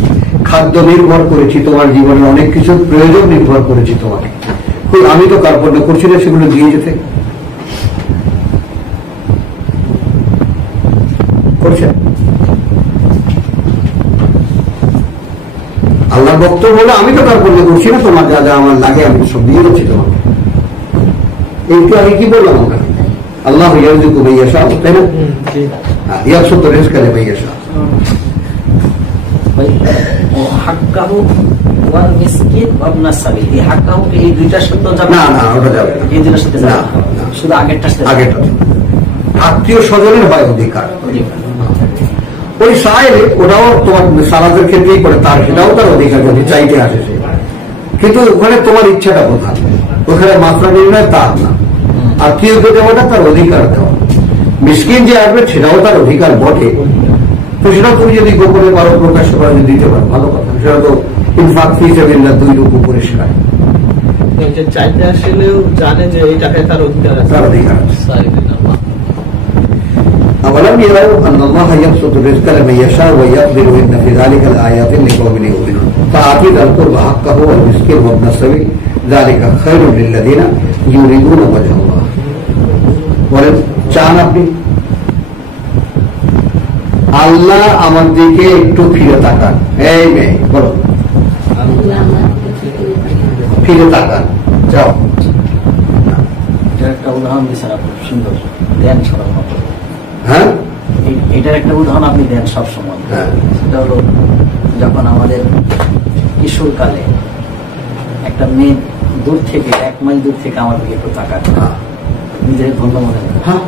খাদ্য নির্ভর করেছি, তোমার জীবনে অনেক কিছুর প্রয়োজন নির্ভর করেছি তোমাকে। আমি তো কার্পণ্য করছি না সেগুলো দিয়ে যেতে করছে। আল্লাহ বক্তব্য হলো আমি তো কার্পণ্য করছি না, তোমার যা যা আমার লাগে আমি সব দিয়ে যাচ্ছি তোমাকে। একটু আগে কি বললাম ওখানে, আল্লাহ ইয়ারযুকু মান ইয়াশা, তাই না? ইয়াবসুতু রিজকা লিমান ইয়াশা। হাক্কাহু ওয়াল মিসকিন ওয়া ইবনাস সাবিল, এই হাক্কাহু এই দুইটার সাথে যাবে না, না ওটা যাবে না, এই দুইটার সাথে যাবে না, না, শুধু আগেরটার সাথে। আগেরটা আত্মীয় স্বজনের হয় অধিকার। ওই সাইলে ওটাও তোমার সালাতের ক্ষেত্রেই পড়ে, তার সেটাও তার অধিকার যদি চাইতে আসে সে, কিন্তু ওখানে তোমার ইচ্ছাটা প্রধান, ওখানে মাত্রা নির্ণয় তার না। আত্মীয়কে দেওয়াটা তার অধিকার দেওয়া, মিসকিন যে আসবে সেটাও তার অধিকার বটে, তো সেটা তুমি যদি গোপনে পারো প্রকাশ করে দিতে পারো ভালো কথা, সেটা তো ইনফাক ফি সাবিলিল্লাহ দুই রূপ পরিষ্কার। চাইতে আসলেও জানে যে এই টাকায় তার অধিকার আছে, তার অধিকার আছে। أولم يروا أن الله يبسط الرزق لمن يشاء ويقدر إن في ذلك لآيات لقوم يؤمنون فآتي ذا القربى حقه والمسكين وابن السبيل ذلك خير للذين يريدون وجه الله। বলেন চান আপনি আল্লাহ আমার দিকে একটু ফিরে তাকান, এই মেয়ে বলো ফিরে তাকান, যাও। এটার একটা উদাহরণ দিচ্ছেন আপনি, সুন্দর দেন সবার মতো। হ্যাঁ, এটার একটা উদাহরণ আপনি দেন সবসময়, সেটা হলো যখন আমাদের কিশোরকালে একটা মেয়ে দূর থেকে 1 মাইল দূর থেকে আমার দিকে একটু তাকান, নিজের ধন্য মনে হয়। হ্যাঁ,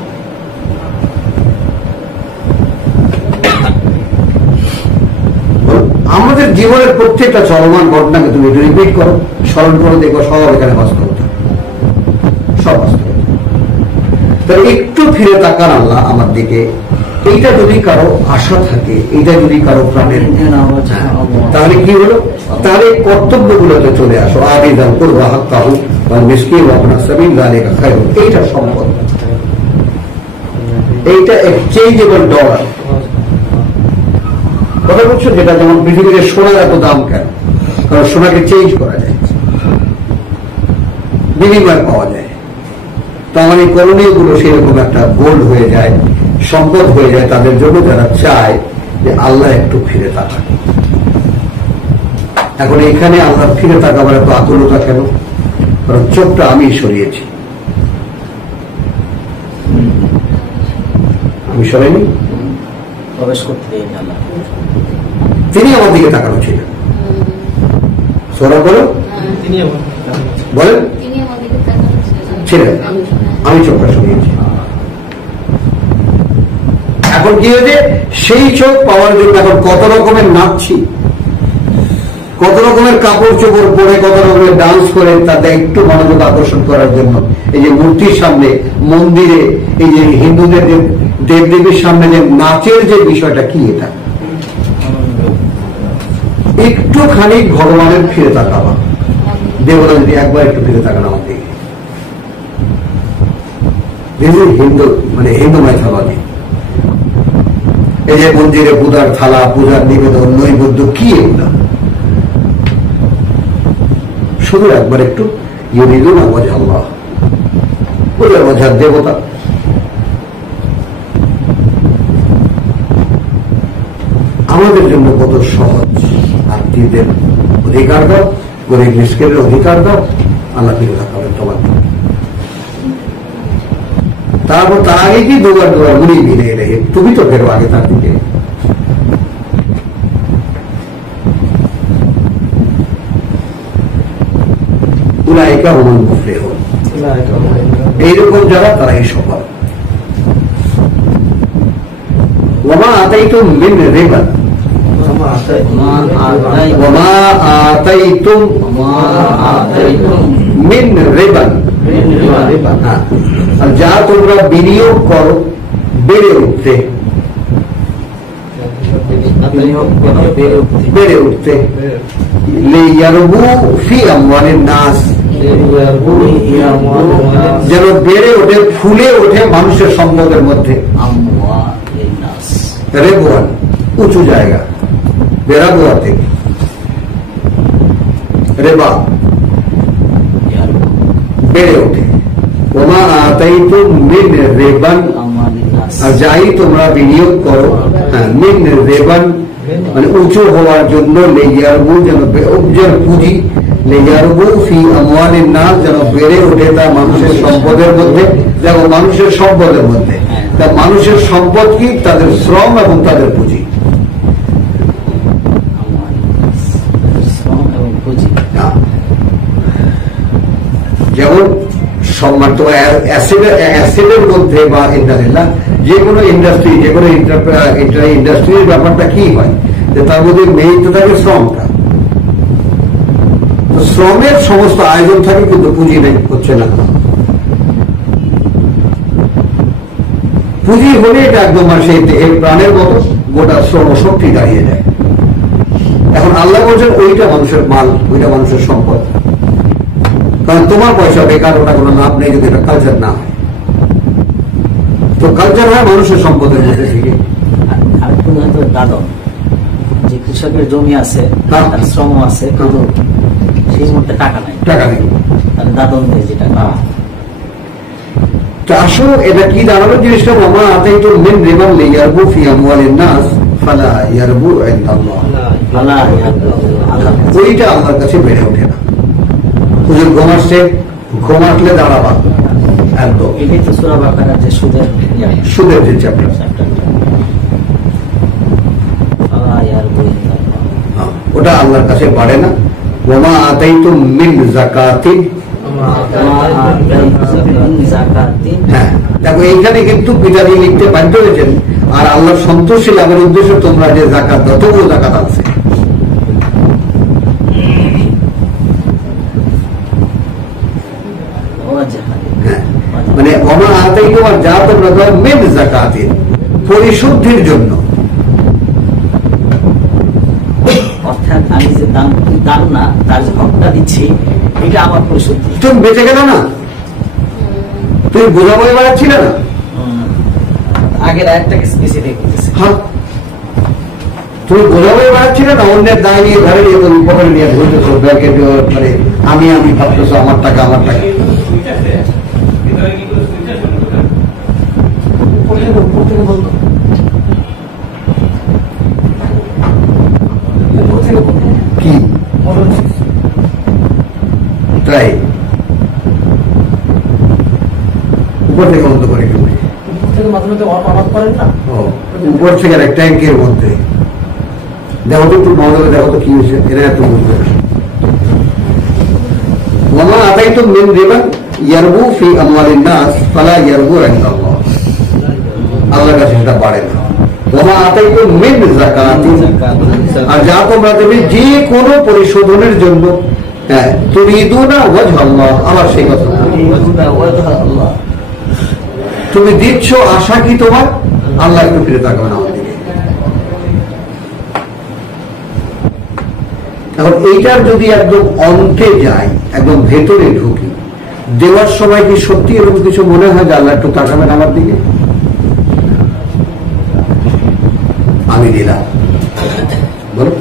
আমাদের জীবনের প্রত্যেকটা চলমান ঘটনাকে তুমি রিপিট করো, স্মরণ করে দেখো, সব এখানে বাস্তবতা, সব বাস্তবতা। তাহলে একটু ফিরে তাকান আল্লাহ আমার দিকে, এইটা যদি কারো আশা থাকে, এইটা যদি কারো প্রাণের, তাহলে কি হলো, তাহলে কর্তব্যগুলোতে চলে আসো। আবেদন করবো হাক্কাহু ওয়াল মিসকিন ওয়া ইবনাস সাবিল যালিকা খায়রুন, এইটা সম্পদ, এইটা এক্সচেঞ্জেবল ডলার। কথা বলছো, যেটা যেমন পৃথিবীতে সোনার এত দাম কেন, কারণ সোনাকে চেঞ্জ করা যায়, বিনিময় পাওয়া যায়। তো আমার এই করণীয় গুলো সেরকম একটা গোল্ড হয়ে যায়, সম্পদ হয়ে যায় তাদের জন্য যারা চায় যে আল্লাহ একটু ফিরে তাকান। এখন এখানে আল্লাহ ফিরে তাকাবার এত আকুলতা কেন? কারণ চোখটা আমি সরিয়েছি, আমি সরাইনি, প্রবেশ করতে দেই আল্লাহ, তিনি আমার দিকে তাকানো ছিলেন। সোরা বলো, বলেন ছিলেন, আমি চোখটা সরিয়েছি। এখন কি হয়েছে, সেই চোখ পাওয়ার জন্য এখন কত রকমের নাচছি, কত রকমের কাপড় চোপড় পরে, কত রকমের ডান্স করে, তাতে একটু মনোযোগ আকর্ষণ করার জন্য। এই যে মূর্তির সামনে, মন্দিরে, এই যে হিন্দুদের যে দেবদেবীর সামনে যে নাচের যে বিষয়টা, কি এটা একটুখানি ভগবানের ফিরে তাকাবা, দেবতা যদি একবার একটু ফিরে তাকান আমার দিকে। হিন্দু মানে হিন্দু মাইথোলজি, এই যে মন্দিরে পূজার থালা, পূজার নিবেদন, নৈবেদ্য, কি এগুলো, শুধু একবার একটু ইউরিদুনা ওয়াজহ আল্লাহ, ওদের ওঝার দেবতা। আমাদের জন্য কত সহজ, আত্মীয়দের অধিকার দাও, গরিব মিসকিনের অধিকার দাও, আল্লাহ ফিরে তাকাবেন তোমার। তারপর তার আগে কি দুবার গুলি মিলে রেখে তুমি তো ফেরো আগে তার দিকে। উলাইকা হুমুল মুফলিহুন, এইরকম যারা তারাই সফল। ওমা আতাইতুম মিন রিবা, ওমা আতাইতুম মিন রিবান, আর যা তোমরা বিনিয়োগ করো বেড়ে উঠতে, বেড়ে উঠতে, লিয়ারবু ফি আমওয়ালিন নাস, যেন বেড়ে ওঠে, ফুলে ওঠে মানুষের সম্পদের মধ্যে। রেবুয়ান উঁচু জায়গা, বেরাবোয়া থেকে রেবা বেড়ে ওঠে। ওমা আতাইতুম মিন রিবান, আর যাই তোমরা বিনিয়োগ করো, মিন রিবান মানে উঁচু হওয়ার জন্য, লেগিয়ারবু যেন পুঁজি, লেগিয়ারবু ফি আমওয়ালিন নাস যেন বেড়ে ওঠে তা মানুষের সম্পদের মধ্যে। দেখো মানুষের সম্পদের মধ্যে, তা মানুষের সম্পদ কি? তাদের শ্রম এবং তাদের পুঁজি। যেমন সম্মান তোমার অ্যাসিডের মধ্যে বা ইন্টারনেট যে কোনো ইন্ডাস্ট্রি, যে কোনো ইন্ডাস্ট্রির ব্যাপারটা কি হয় যে তার মধ্যে মেইন তো থাকে শ্রমটা। তো শ্রমের সমস্ত আয়োজন থাকে কিন্তু পুঁজি নেই, হচ্ছে না। পুঁজি হলে এটা একদম সেই দেহের প্রাণের মতো গোটা শ্রম শক্তি দাঁড়িয়ে যায়। এখন আল্লাহ বলছেন ওইটা মানুষের মাল, ওইটা মানুষের সম্পদ। কারণ তোমার পয়সা বেকার, ওটা কোনো লাভ নেই যদি এটা কালচার না হয়। তো কালচার হয় মানুষের সম্পদের মধ্যে থেকে। দাদন যে কৃষকের জমি আছে, তার শ্রম আছে, কিন্তু সেই মুহূর্তে টাকা নেই, তাহলে দাদন দেয় যেটা। তো আসলে এটা কি দাঁড়ালো জিনিসটা? মামা আতাইতুম মিন রিবান লিয়ারবু ফি আমওয়ালিন নাস ফালা ইয়ারবু ইনদাল্লাহ, ওইটা আল্লাহর কাছে বেড়ে ওঠে না। হুজুর ঘুমাসলে দাঁড়াবা একদম। এটাই তো সূরা বাকারার যে সুদের যে চ্যাপ্টার, ওটা আল্লাহর কাছে বাড়ে না। ওমা আতাইতুম মিন যাকাতিন, হ্যাঁ দেখো এইখানে কিন্তু পিতাজি লিখতে বাধ্য হয়েছেন। আর আল্লাহর সন্তোষী লাভের উদ্দেশ্যে তোমরা যে যাকাত দাও, তবুও যাকাত আছে। মানে ওমা আতাইতুম, আর যা তোমরা দাও মিন যাকাতিন, পরিশুদ্ধির জন্য। অর্থাৎ আমি যে দান না, তার যে হকটা দিচ্ছি, এটা আমার পরিশুদ্ধি। তুমি বেঁচে গেল না, তুমি বোঝা বয়ে বেড়াচ্ছিলে না। আগের একটাকে স্পেসিফিক করতেছে। হ্যাঁ, তুমি বোঝা বয়ে বেড়াচ্ছিলে না, অন্যের দায় নিয়ে ধরে নিয়ে তুমি পকেটে নিয়ে ঘুরতেছো, ব্যাগে মানে আমি ভাবতেছো আমার টাকা আমার টাকা। কি তাই উপর থেকে বন্ধ করে উপর থেকে এক ট্যাঙ্কের মধ্যে দেখো তো, একটু নজরে দেখো তো কি হয়েছে। এরা এত বুঝবে ওমা আতাইতুম মিন রিবান ইয়ারবু ফি আমওয়ালিন নাস ফালা ইয়ারবু ইনদাল্লাহ, আল্লাহর কাছে সেটা বাড়ে না। ওমা আতাইতুম মিন যাকাতিন, আর যা তোমরা দেবে যে কোনো পরিশোধনের জন্য, হ্যাঁ তুরিদুনা ওয়াজহ আল্লাহ, আবার সেই কথা, তুমি দিচ্ছ আশা কি তোমার আল্লাহ একটু ফিরে তাকাবেন আমার দিকে। এখন এইটার যদি একদম অন্তে যাই, একদম ভেতরে ঢুকি, দেওয়ার সময় কি সত্যি এরকম কিছু মনে হয় যে আল্লাহ একটু তাকাবেন আমার দিকে? আমি দিলাম, বলো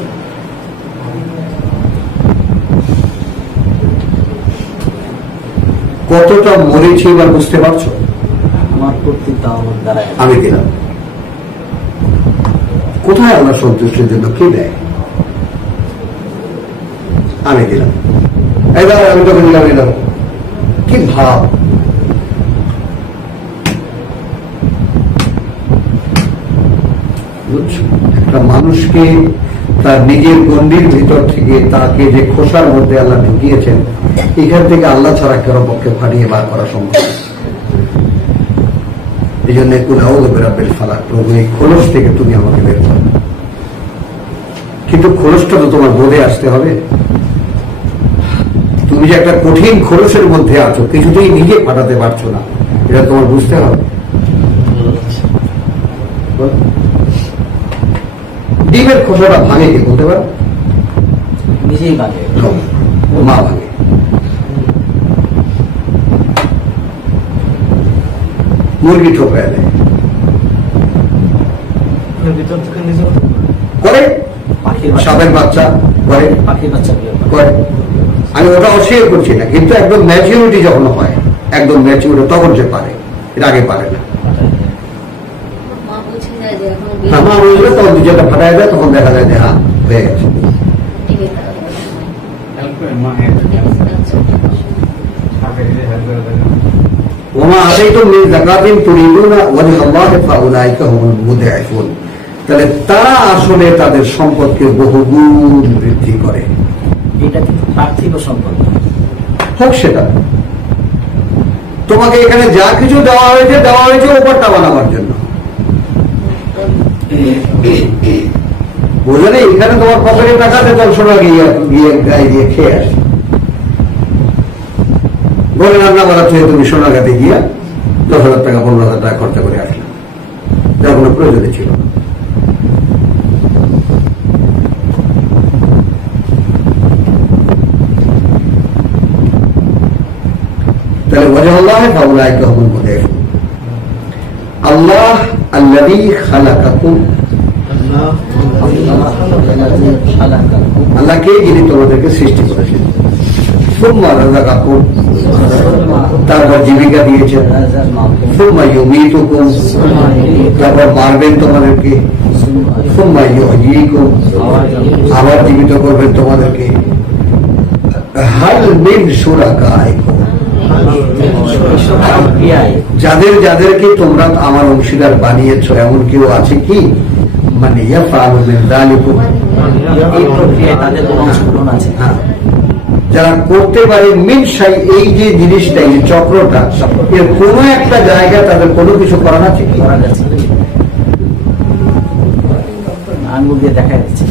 কতটা মরেছি এবার বুঝতে পারছো? আমি দিলাম, কোথায় আল্লাহ সন্তুষ্টির জন্য কে দেয়? আমি দিলাম, আমি তোকে দিলাম, এলাম কি ভাব। বুঝছো, একটা মানুষকে তার নিজের গণ্ডির ভিতর থেকে তাকে যে খোসার মধ্যে আল্লাহ ঢুকিয়েছেন, এখান থেকে আল্লাহ ছাড়া কারো পক্ষে ফাটিয়ে বার করা সম্ভব। এই জন্য কুল আউযু বিরাব্বিল ফালাক, প্রভু এই খোলস থেকে তুমি আমাকে বের করো। কিন্তু খোলসটা তো তোমার বোধে আসতে হবে। তুমি যে একটা কঠিন খোলসের মধ্যে আছো, কিছুতেই নিজে ফাটাতে পারছো না, এটা তোমার বুঝতে হবে। ডিমের খোসাটা ভাঙে কে বলতে পারো? নিজেই ভাঙে, মা ভাঙে। মুরগি ঠোকরায় দেয়, আপনার ভিতর থেকে নিজে করে, পাখির সাপের বাচ্চা করে, পাখির বাচ্চা বিয়ে করে। করে। আমি ওটা অস্বীকার করছি না, কিন্তু একদম ম্যাচিউরিটি যখন হয়, একদম ম্যাচিউরিটি তখন সে পারে, এর আগে পারে না। মা বুঝে যায় যে এখন হ্যাঁ, মা বুঝলে তখন দু চারটা ফাটাই দেয়, তখন দেখা যায় যে হ্যাঁ হয়ে গেছে। ওমা আতাইতুম মিন যাকাতিন তুরিদুনা ওয়াজহ আল্লাহ ফাউলাইকা হুমুল মুদঈফুন। তাহলে তারা আসলে তাদের সম্পদকে বহুগুণ বৃদ্ধি করে। এটা কিন্তু পার্থিব সম্পদ। হোক সেটা, তোমাকে এখানে যা কিছু দেওয়া হয়েছে ওপরটা বানাবার জন্য। বুঝলে নেই, এখানে তোমার পকেটে টাকা আছে, তখন সোনা গিয়ে গায়ে দিয়ে খেয়ে আসে। ঘরে রান্না করার থেকে তুমি সোনাগাতে গিয়া 10,000 টাকা 15,000 টাকা খরচা করে আসলে, যার কোনো প্রয়োজনই ছিল না। তাহলে ওয়াজহ আল্লাহ ফাউলাইকা হুমুল মুদঈফুন। আল্লাহ আল্লাযী খালাকাকুম, আল্লাহকে যিনি তোমাদেরকে সৃষ্টি করেছেন। সুম্মা রাযাকাকুম, তারপর জীবিকা দিয়েছেন। সুম্মা ইউমীতুকুম, তারপর মারবেন তোমাদেরকে। সুম্মা ইউহয়ীকুম, আবার জীবিত করবেন তোমাদেরকে। হাল মিন শুরাকাইকুম, যাদেরকে তোমরা আমার অংশীদার বানিয়েছো, এমন কেউ আছে কি? মানে ইয়াফআলু মিন যালিকুম, এই প্রক্রিয়ায় তাদের কোনো অংশগ্রহণ আছে। হ্যাঁ, যারা করতে পারে মিন শাই, এই যে জিনিসটা, এই চক্রটা, এর কোনো একটা জায়গায় তাদের কোনো কিছু করার আছে কি? করা যাচ্ছে আঙ্গুল দিয়ে দেখা যাচ্ছে।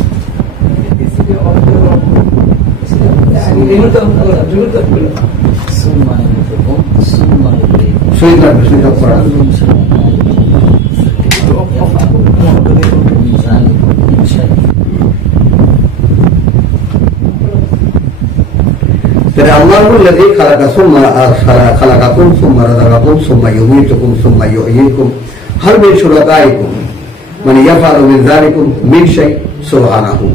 শহীদ লাগবে, শহীদ করা। তাহলে আল্লাহুল্লাযী খালাকাকুম সুম্মা রাযাকাকুম সুম্মা ইউমীতুকুম সুম্মা ইউহয়ীকুম হাল মিন শুরাকাইকুম মানে ইয়াফআলু মিন যালিকুম মিন শাই সুবহানাহু।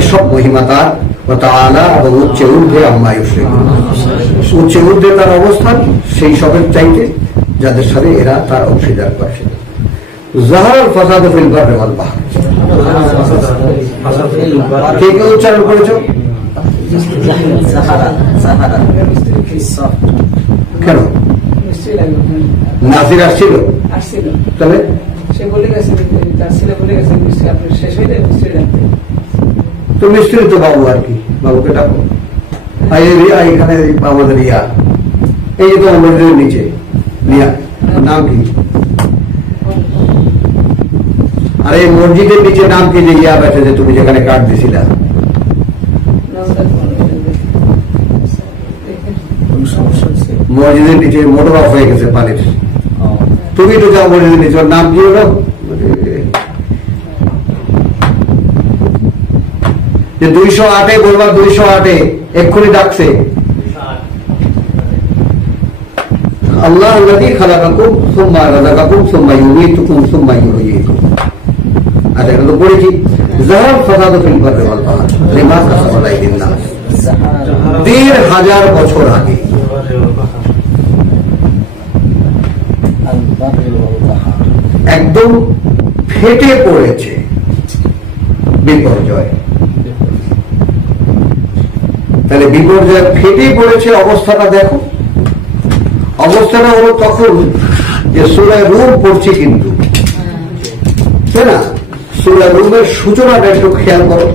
এসব মহিমা তার, ওয়া তাআলা, এবং উচ্চে ঊর্ধ্বে আম্মা ইউশরিকুন, উচ্চে ঊর্ধ্বে তার অবস্থান সেই সবের চাইতে যাদের সাথে এরা তার অংশীদার করে। যাহারাল ফাসাদু ফিল বাররি ওয়াল বাহর, কে কে উচ্চারণ করেছো? কেন নাসির আসছিল? তবে সে বলে গেছে, তার ছেলে বলে গেছে আপনি শেষ হয়ে যায় মিস্ত্রি রাখতে। তো মিস্ত্রি তো বাবু, আর কি, বাবুকে ডাকো। এখানে আমাদের ইয়া, এই যে তোমার মসজিদের নিচে নিয়া, নাম কি? আর এই মসজিদের নিচে নাম কি যে ইয়া বেঠে, যে তুমি যেখানে কাঠ দিছিলা? মসজিদের নিচে মোটর অফ হয়ে গেছে পানির, তুমি তো যাও মসজিদের নিচে, ওর নাম কি হলো? যে 208-এ বলবার, 208-এ এক্ষুনি ডাকছে। আল্লাহুল্লাযী খালাকাকুম সুম্মা রাযাকাকুম সুম্মা ইউমীতুকুম সুম্মা ইউহয়ীকুম। আচ্ছা, এটা তো পড়েছি। যাহারাল ফাসাদু ফিল বাররি ওয়াল বাহর বিমা কাসাবাত আইদিন নাস। 1,500 বছর আগে একদম ফেটে পড়েছে বিপর্যয়। তাহলে বিপর্যয় ফেটে পড়েছে, অবস্থাটা দেখো। অবস্থাটা হলো তখন যে সূরা রূম পড়ছি, কিন্তু তাই না? সূরা রূমের সূচনাটা একটু খেয়াল করো।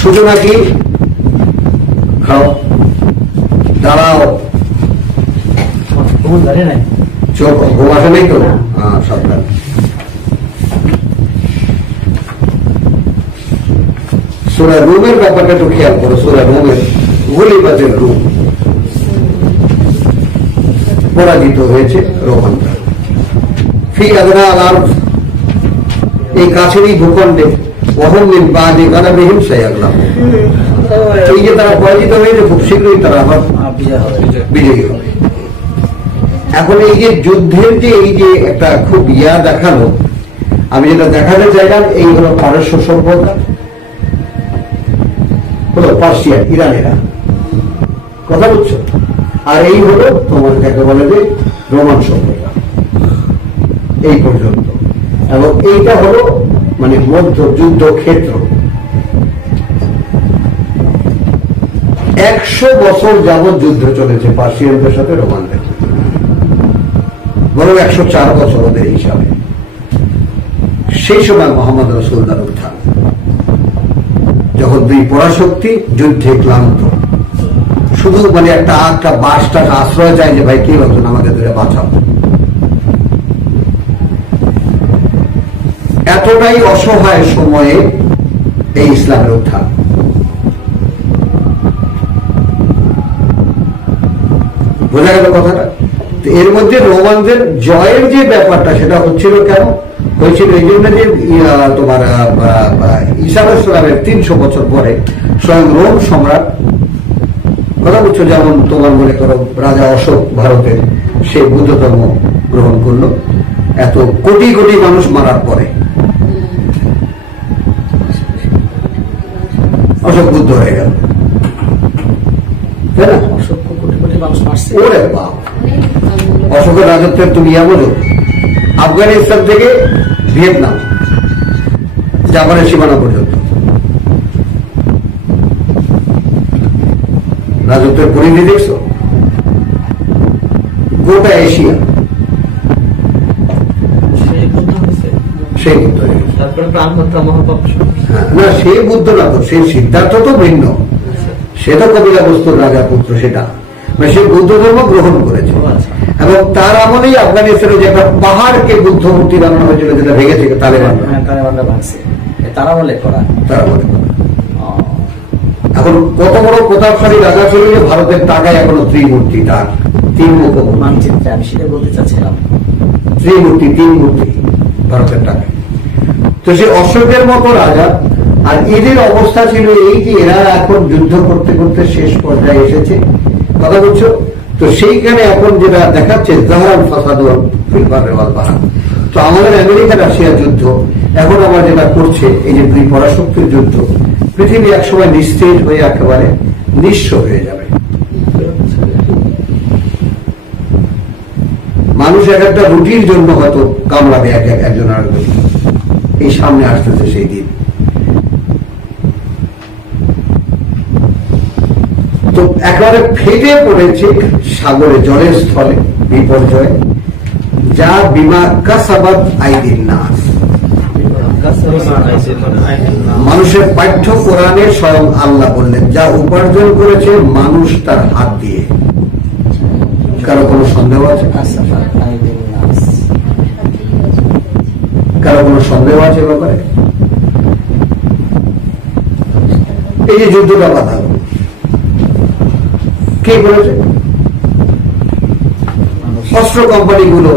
সূচনা কি? খাও, দাঁড়াও, চোখ ঘুম আসে নেই তো? হ্যাঁ, সাবধান। সূরা রূমের ব্যাপারটা একটু খেয়াল করো। সূরা রূমের গলিবাজের রূম পরাজিত হয়েছে রোমানরা। ফি আদনা আল আরদ, এই কাছেরই ভূখণ্ডে। ওয়াহুম মিন বাদি গালাবিহিম সায়াগলাবুন, এই যে তারা পরাজিত হয়েছে, খুব শীঘ্রই তারা আবার বিজয়ী হবে। এখন এই যে যুদ্ধের যে এই যে একটা খুব দেখালো, আমি যেটা দেখাতে চাইলাম, এই হলো পারস্য সভ্যতা, হলো পার্সিয়ান ইরানেরা, কথা বুঝছো? আর এই হলো তোমার যাকে বলে যে রোমান সভ্যতা, এই পর্যন্ত। এবং এইটা হলো মানে মধ্য যুদ্ধ ক্ষেত্র। 100 বছর যাবৎ যুদ্ধ চলেছে পার্সিয়ানদের সাথে রোমানদের, বরং 104 বছর ওদের হিসাবে। সেই সময় মোহাম্মদ রাসূলুল্লাহর উত্থান, যখন দুই পরাশক্তি যুদ্ধে ক্লান্ত, শুধু মানে একটা বাসটা আশ্রয় চাই যে ভাই কে বলছেন আমাকে ধরে বাঁচাও। এতটাই অসহায় সময়ে এই ইসলামের উত্থান। বোঝা গেল কথাটা? এর মধ্যে রোমানদের জয়ের যে ব্যাপারটা, সেটা হচ্ছিল কেন? হয়েছিল এই জন্য যে তোমার ঈসা আলাইহিস সালামের 300 বছর পরে স্বয়ং রোম সম্রাট, কথা বুঝছো, যেমন তোমার মনে করো রাজা অশোক ভারতের, সে বুদ্ধ ধর্ম গ্রহণ করলো এত কোটি কোটি মানুষ মারার পরে। অশোক বুদ্ধ হয়ে গেল, তাই না? অসংখ্য কোটি কোটি মানুষ মারছে। ওরে বাপ, অশোকের রাজত্বের তুমি বোঝো, আফগানিস্তান থেকে ভিয়েতনাম, জাপানের সীমানা পর্যন্ত রাজত্বের পরিধি দেখছো? গোটা এশিয়া সেই বুদ্ধ হয়ে গেছে। তারপরে প্রাণ হত্যা মহাপাপ। হ্যাঁ, না সে বুদ্ধ না তো, সেই সিদ্ধার্থ তো ভিন্ন, সে তো কপিলা বস্তুর রাজা পুত্র, সেটা মানে সে বুদ্ধ ধর্ম গ্রহণ করেছে। এবং তার আমলেই আফগানিস্তানে যে একটা পাহাড়কে বুদ্ধ মূর্তি বানানো হয়েছিল, যেটা ভেঙেছে তালেবানরা ভাঙছে, তারা বলে করা। এখন কত বড় প্রতাপশালী রাজা ছিল যে ভারতের টাকায় এখনো ত্রিমূর্তি, তার 3 মুখ মানচিত্রে আমি সেটা বলতে চাচ্ছিলাম, ত্রিমূর্তি 3 মূর্তি ভারতের টাকায়। তো সে অশোকের মতো রাজা, আর এদের অবস্থা ছিল এই যে এরা এখন যুদ্ধ করতে করতে শেষ পর্যায়ে এসেছে, কথা বলছো? তো সেইখানে এখন যেটা দেখাচ্ছে জাহরান ফাসাদ ফিল বাররি ওয়াল বাহর। তো আমাদের আমেরিকা রাশিয়া যুদ্ধ এখন আবার যেটা করছে, এই যে দুই পরাশক্তির যুদ্ধ, পৃথিবী একসময় নিস্তেজ হয়ে একেবারে নিঃস্ব হয়ে যাবে। মানুষ একটা রুটির জন্য হয়তো কামড়াবে একজন আরেকজন। এই সামনে আসতেছে সেই দিন। তো একেবারে ফেটে পড়েছে সাগরে, জলের স্থলে বিপর্যয়, যা বিমা কাসাবাত আইদিন নাস, মানুষের পাঠ্য কোরআনে স্বয়ং আল্লাহ বললেন যা উপার্জন করেছে মানুষ তার হাত দিয়ে। কারো কোনো সন্দেহ আছে? কারো কোনো সন্দেহ আছে ব্যাপারে? এই যে যুদ্ধটা বাধা কে করেছে? অস্ত্র কোম্পানিগুলো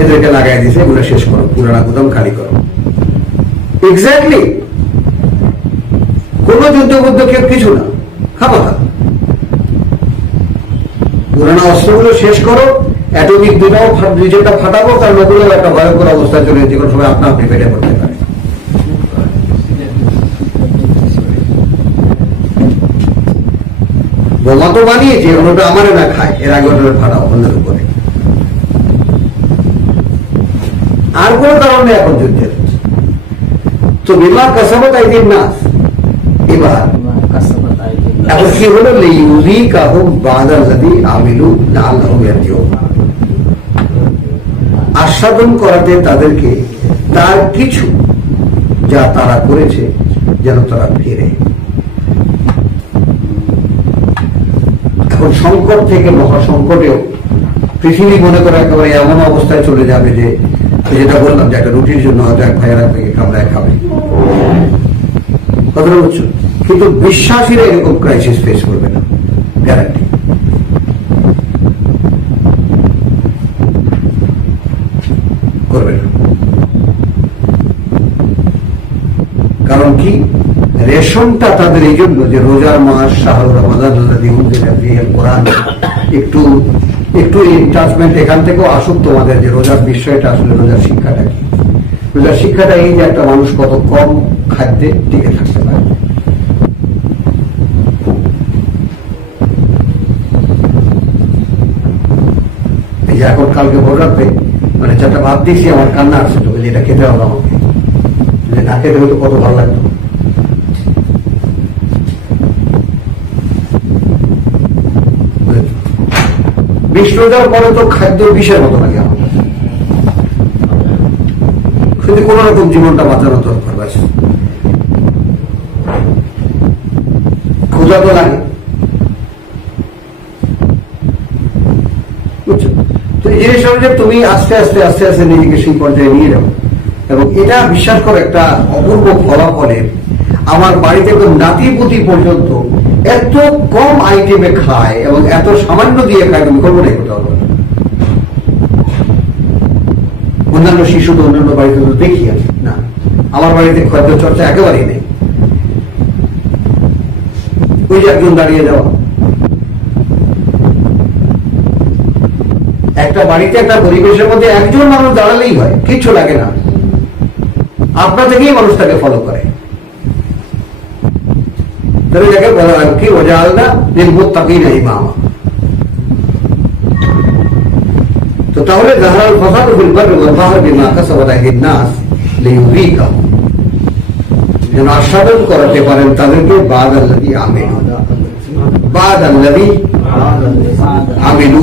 এদেরকে লাগাই দিয়েছে, এগুলো শেষ করো, পুরানা গুদাম খালি করো। এক্স্যাক্টলি কোন যুদ্ধ কেউ কিছু না, খামাখা পুরানা অস্ত্রগুলো শেষ করো, অ্যাটমিক দুটাও নিজেরটা ফাটাবো, কারণ ওগুলো একটা ভয়ঙ্কর অবস্থায় চলে যে কোনো সময় আপনা আপনি পেটে পড়তে পারে। বোমা তো বানিয়েছে, ওটা আমারে না খায়, এর আগে ওটা ফাটাও অন্যের উপরে। আর কোন কারণ নেই এখন যুদ্ধের। তো বিমা কাসাবাত আইদিন নাস, এবার এখন কি হলো, লিইউযিকাহুম বা'দাল্লাযী আমিলু লাআল্লাহুম ইয়ারজিউন, আস্বাদন করাতে তাদেরকে তার কিছু যা তারা করেছে যেন তারা ফিরে। এখন সংকট থেকে মহাসংকটেও পৃথিবী মনে করে একেবারে এমন অবস্থায় চলে যাবে যে, যেটা বললাম যে একটা রুটির জন্য হয়তো এক ভাইয়েরা থেকে কামড়ায় খাবে, কথাটা বুঝছো? কিন্তু বিশ্বাসীরা এরকম ক্রাইসিস ফেস করবে না, গ্যারান্টি। করবে না। কারণ কি, রেশনটা তাদের এই জন্য যে রোজার মাস, শাহরুর রমাদান আল্লাযী উনজিলা ফীহিল কোরআন, একটু একটু ইন্টাচমেন্ট এখান থেকেও আসুক তোমাদের, যে রোজার বিষয়টা আসলে রোজার শিক্ষাটা কি। রোজার শিক্ষাটা এই যে একটা মানুষ কত কম খাদ্যে টিকে থাকতে পারে। এই যে এখন কালকে ভোর রাখবে, মানে চারটা ভাত দিয়েছি, আমার কান্না আসছে, তো এটা খেতে হবে আমাকে, যে না খেতে হয়তো কত ভালো লাগতো। বিষ রোজার পরে তো খাদ্য বিষের মতো লাগে আমার, কিন্তু কোন রকম জীবনটা বাঁচানো দরকার। ব্যাস ক্ষুধা তো লাগে, বুঝছো? তো এই জিনিস যে তুমি আস্তে আস্তে আস্তে আস্তে নিজেকে সেই পর্যায়ে নিয়ে যাও, এবং এটা বিশ্বাস করো একটা অপূর্ব ফলাফলের। আমার বাড়িতে একদম নাতিপুতি পর্যন্ত এত কম আইটেমে খায় এবং এত সামান্য দিয়ে খায়, তুমি করবো না কোথাও। অন্যান্য শিশু তো অন্যান্য বাড়িতে তো দেখি আছে না, আমার বাড়িতে খাদ্য চর্চা একেবারেই নেই। ওই যে একজন দাঁড়িয়ে যাওয়া, একটা বাড়িতে একটা পরিবেশের মধ্যে একজন মানুষ দাঁড়ালেই হয়, কিচ্ছু লাগে না, আপনা থেকেই মানুষ তাকে ফলো করে। তাহলে যাকে বলা হয় কি ওয়াজআলনা লিল-মুত্তাকিনা ইমামা। তো তাহলে যাহারাল ফাসাদু ফিল বাররি ওয়াল বাহরি বিমা কাসাবাত আইদিন নাস লিইউযীকাহুম, যেন আস্বাদন করাতে পারেন তাদেরকে বাদাল্লাযী আমিলু, বাদাল্লাযী আমিলু,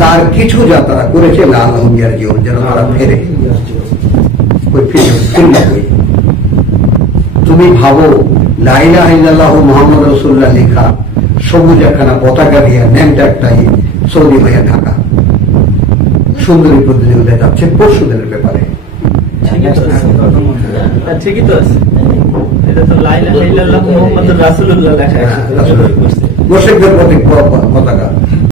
তার কিছু যা তারা করেছে, লাআল্লাহুম ইয়ারজিউন, যেন তারা ফেরে। তুমি ভাবো লা ইলাহা ইল্লাল্লাহু মুহাম্মাদুর রাসূলুল্লাহ লেখা সবুজ একখানা পতাকা দিয়ে নেমটা একটাই সৌদি ভাইয়া ঢাকা সুন্দরী প্রতিযোগিতায় যাচ্ছে পরশু দিনের ব্যাপারে। ঠিকই তো আছে, এটা তো লা ইলাহা ইল্লাল্লাহু মুহাম্মাদুর রাসূলুল্লাহ লেখা, মোশেকদের প্রতীক পতাকা।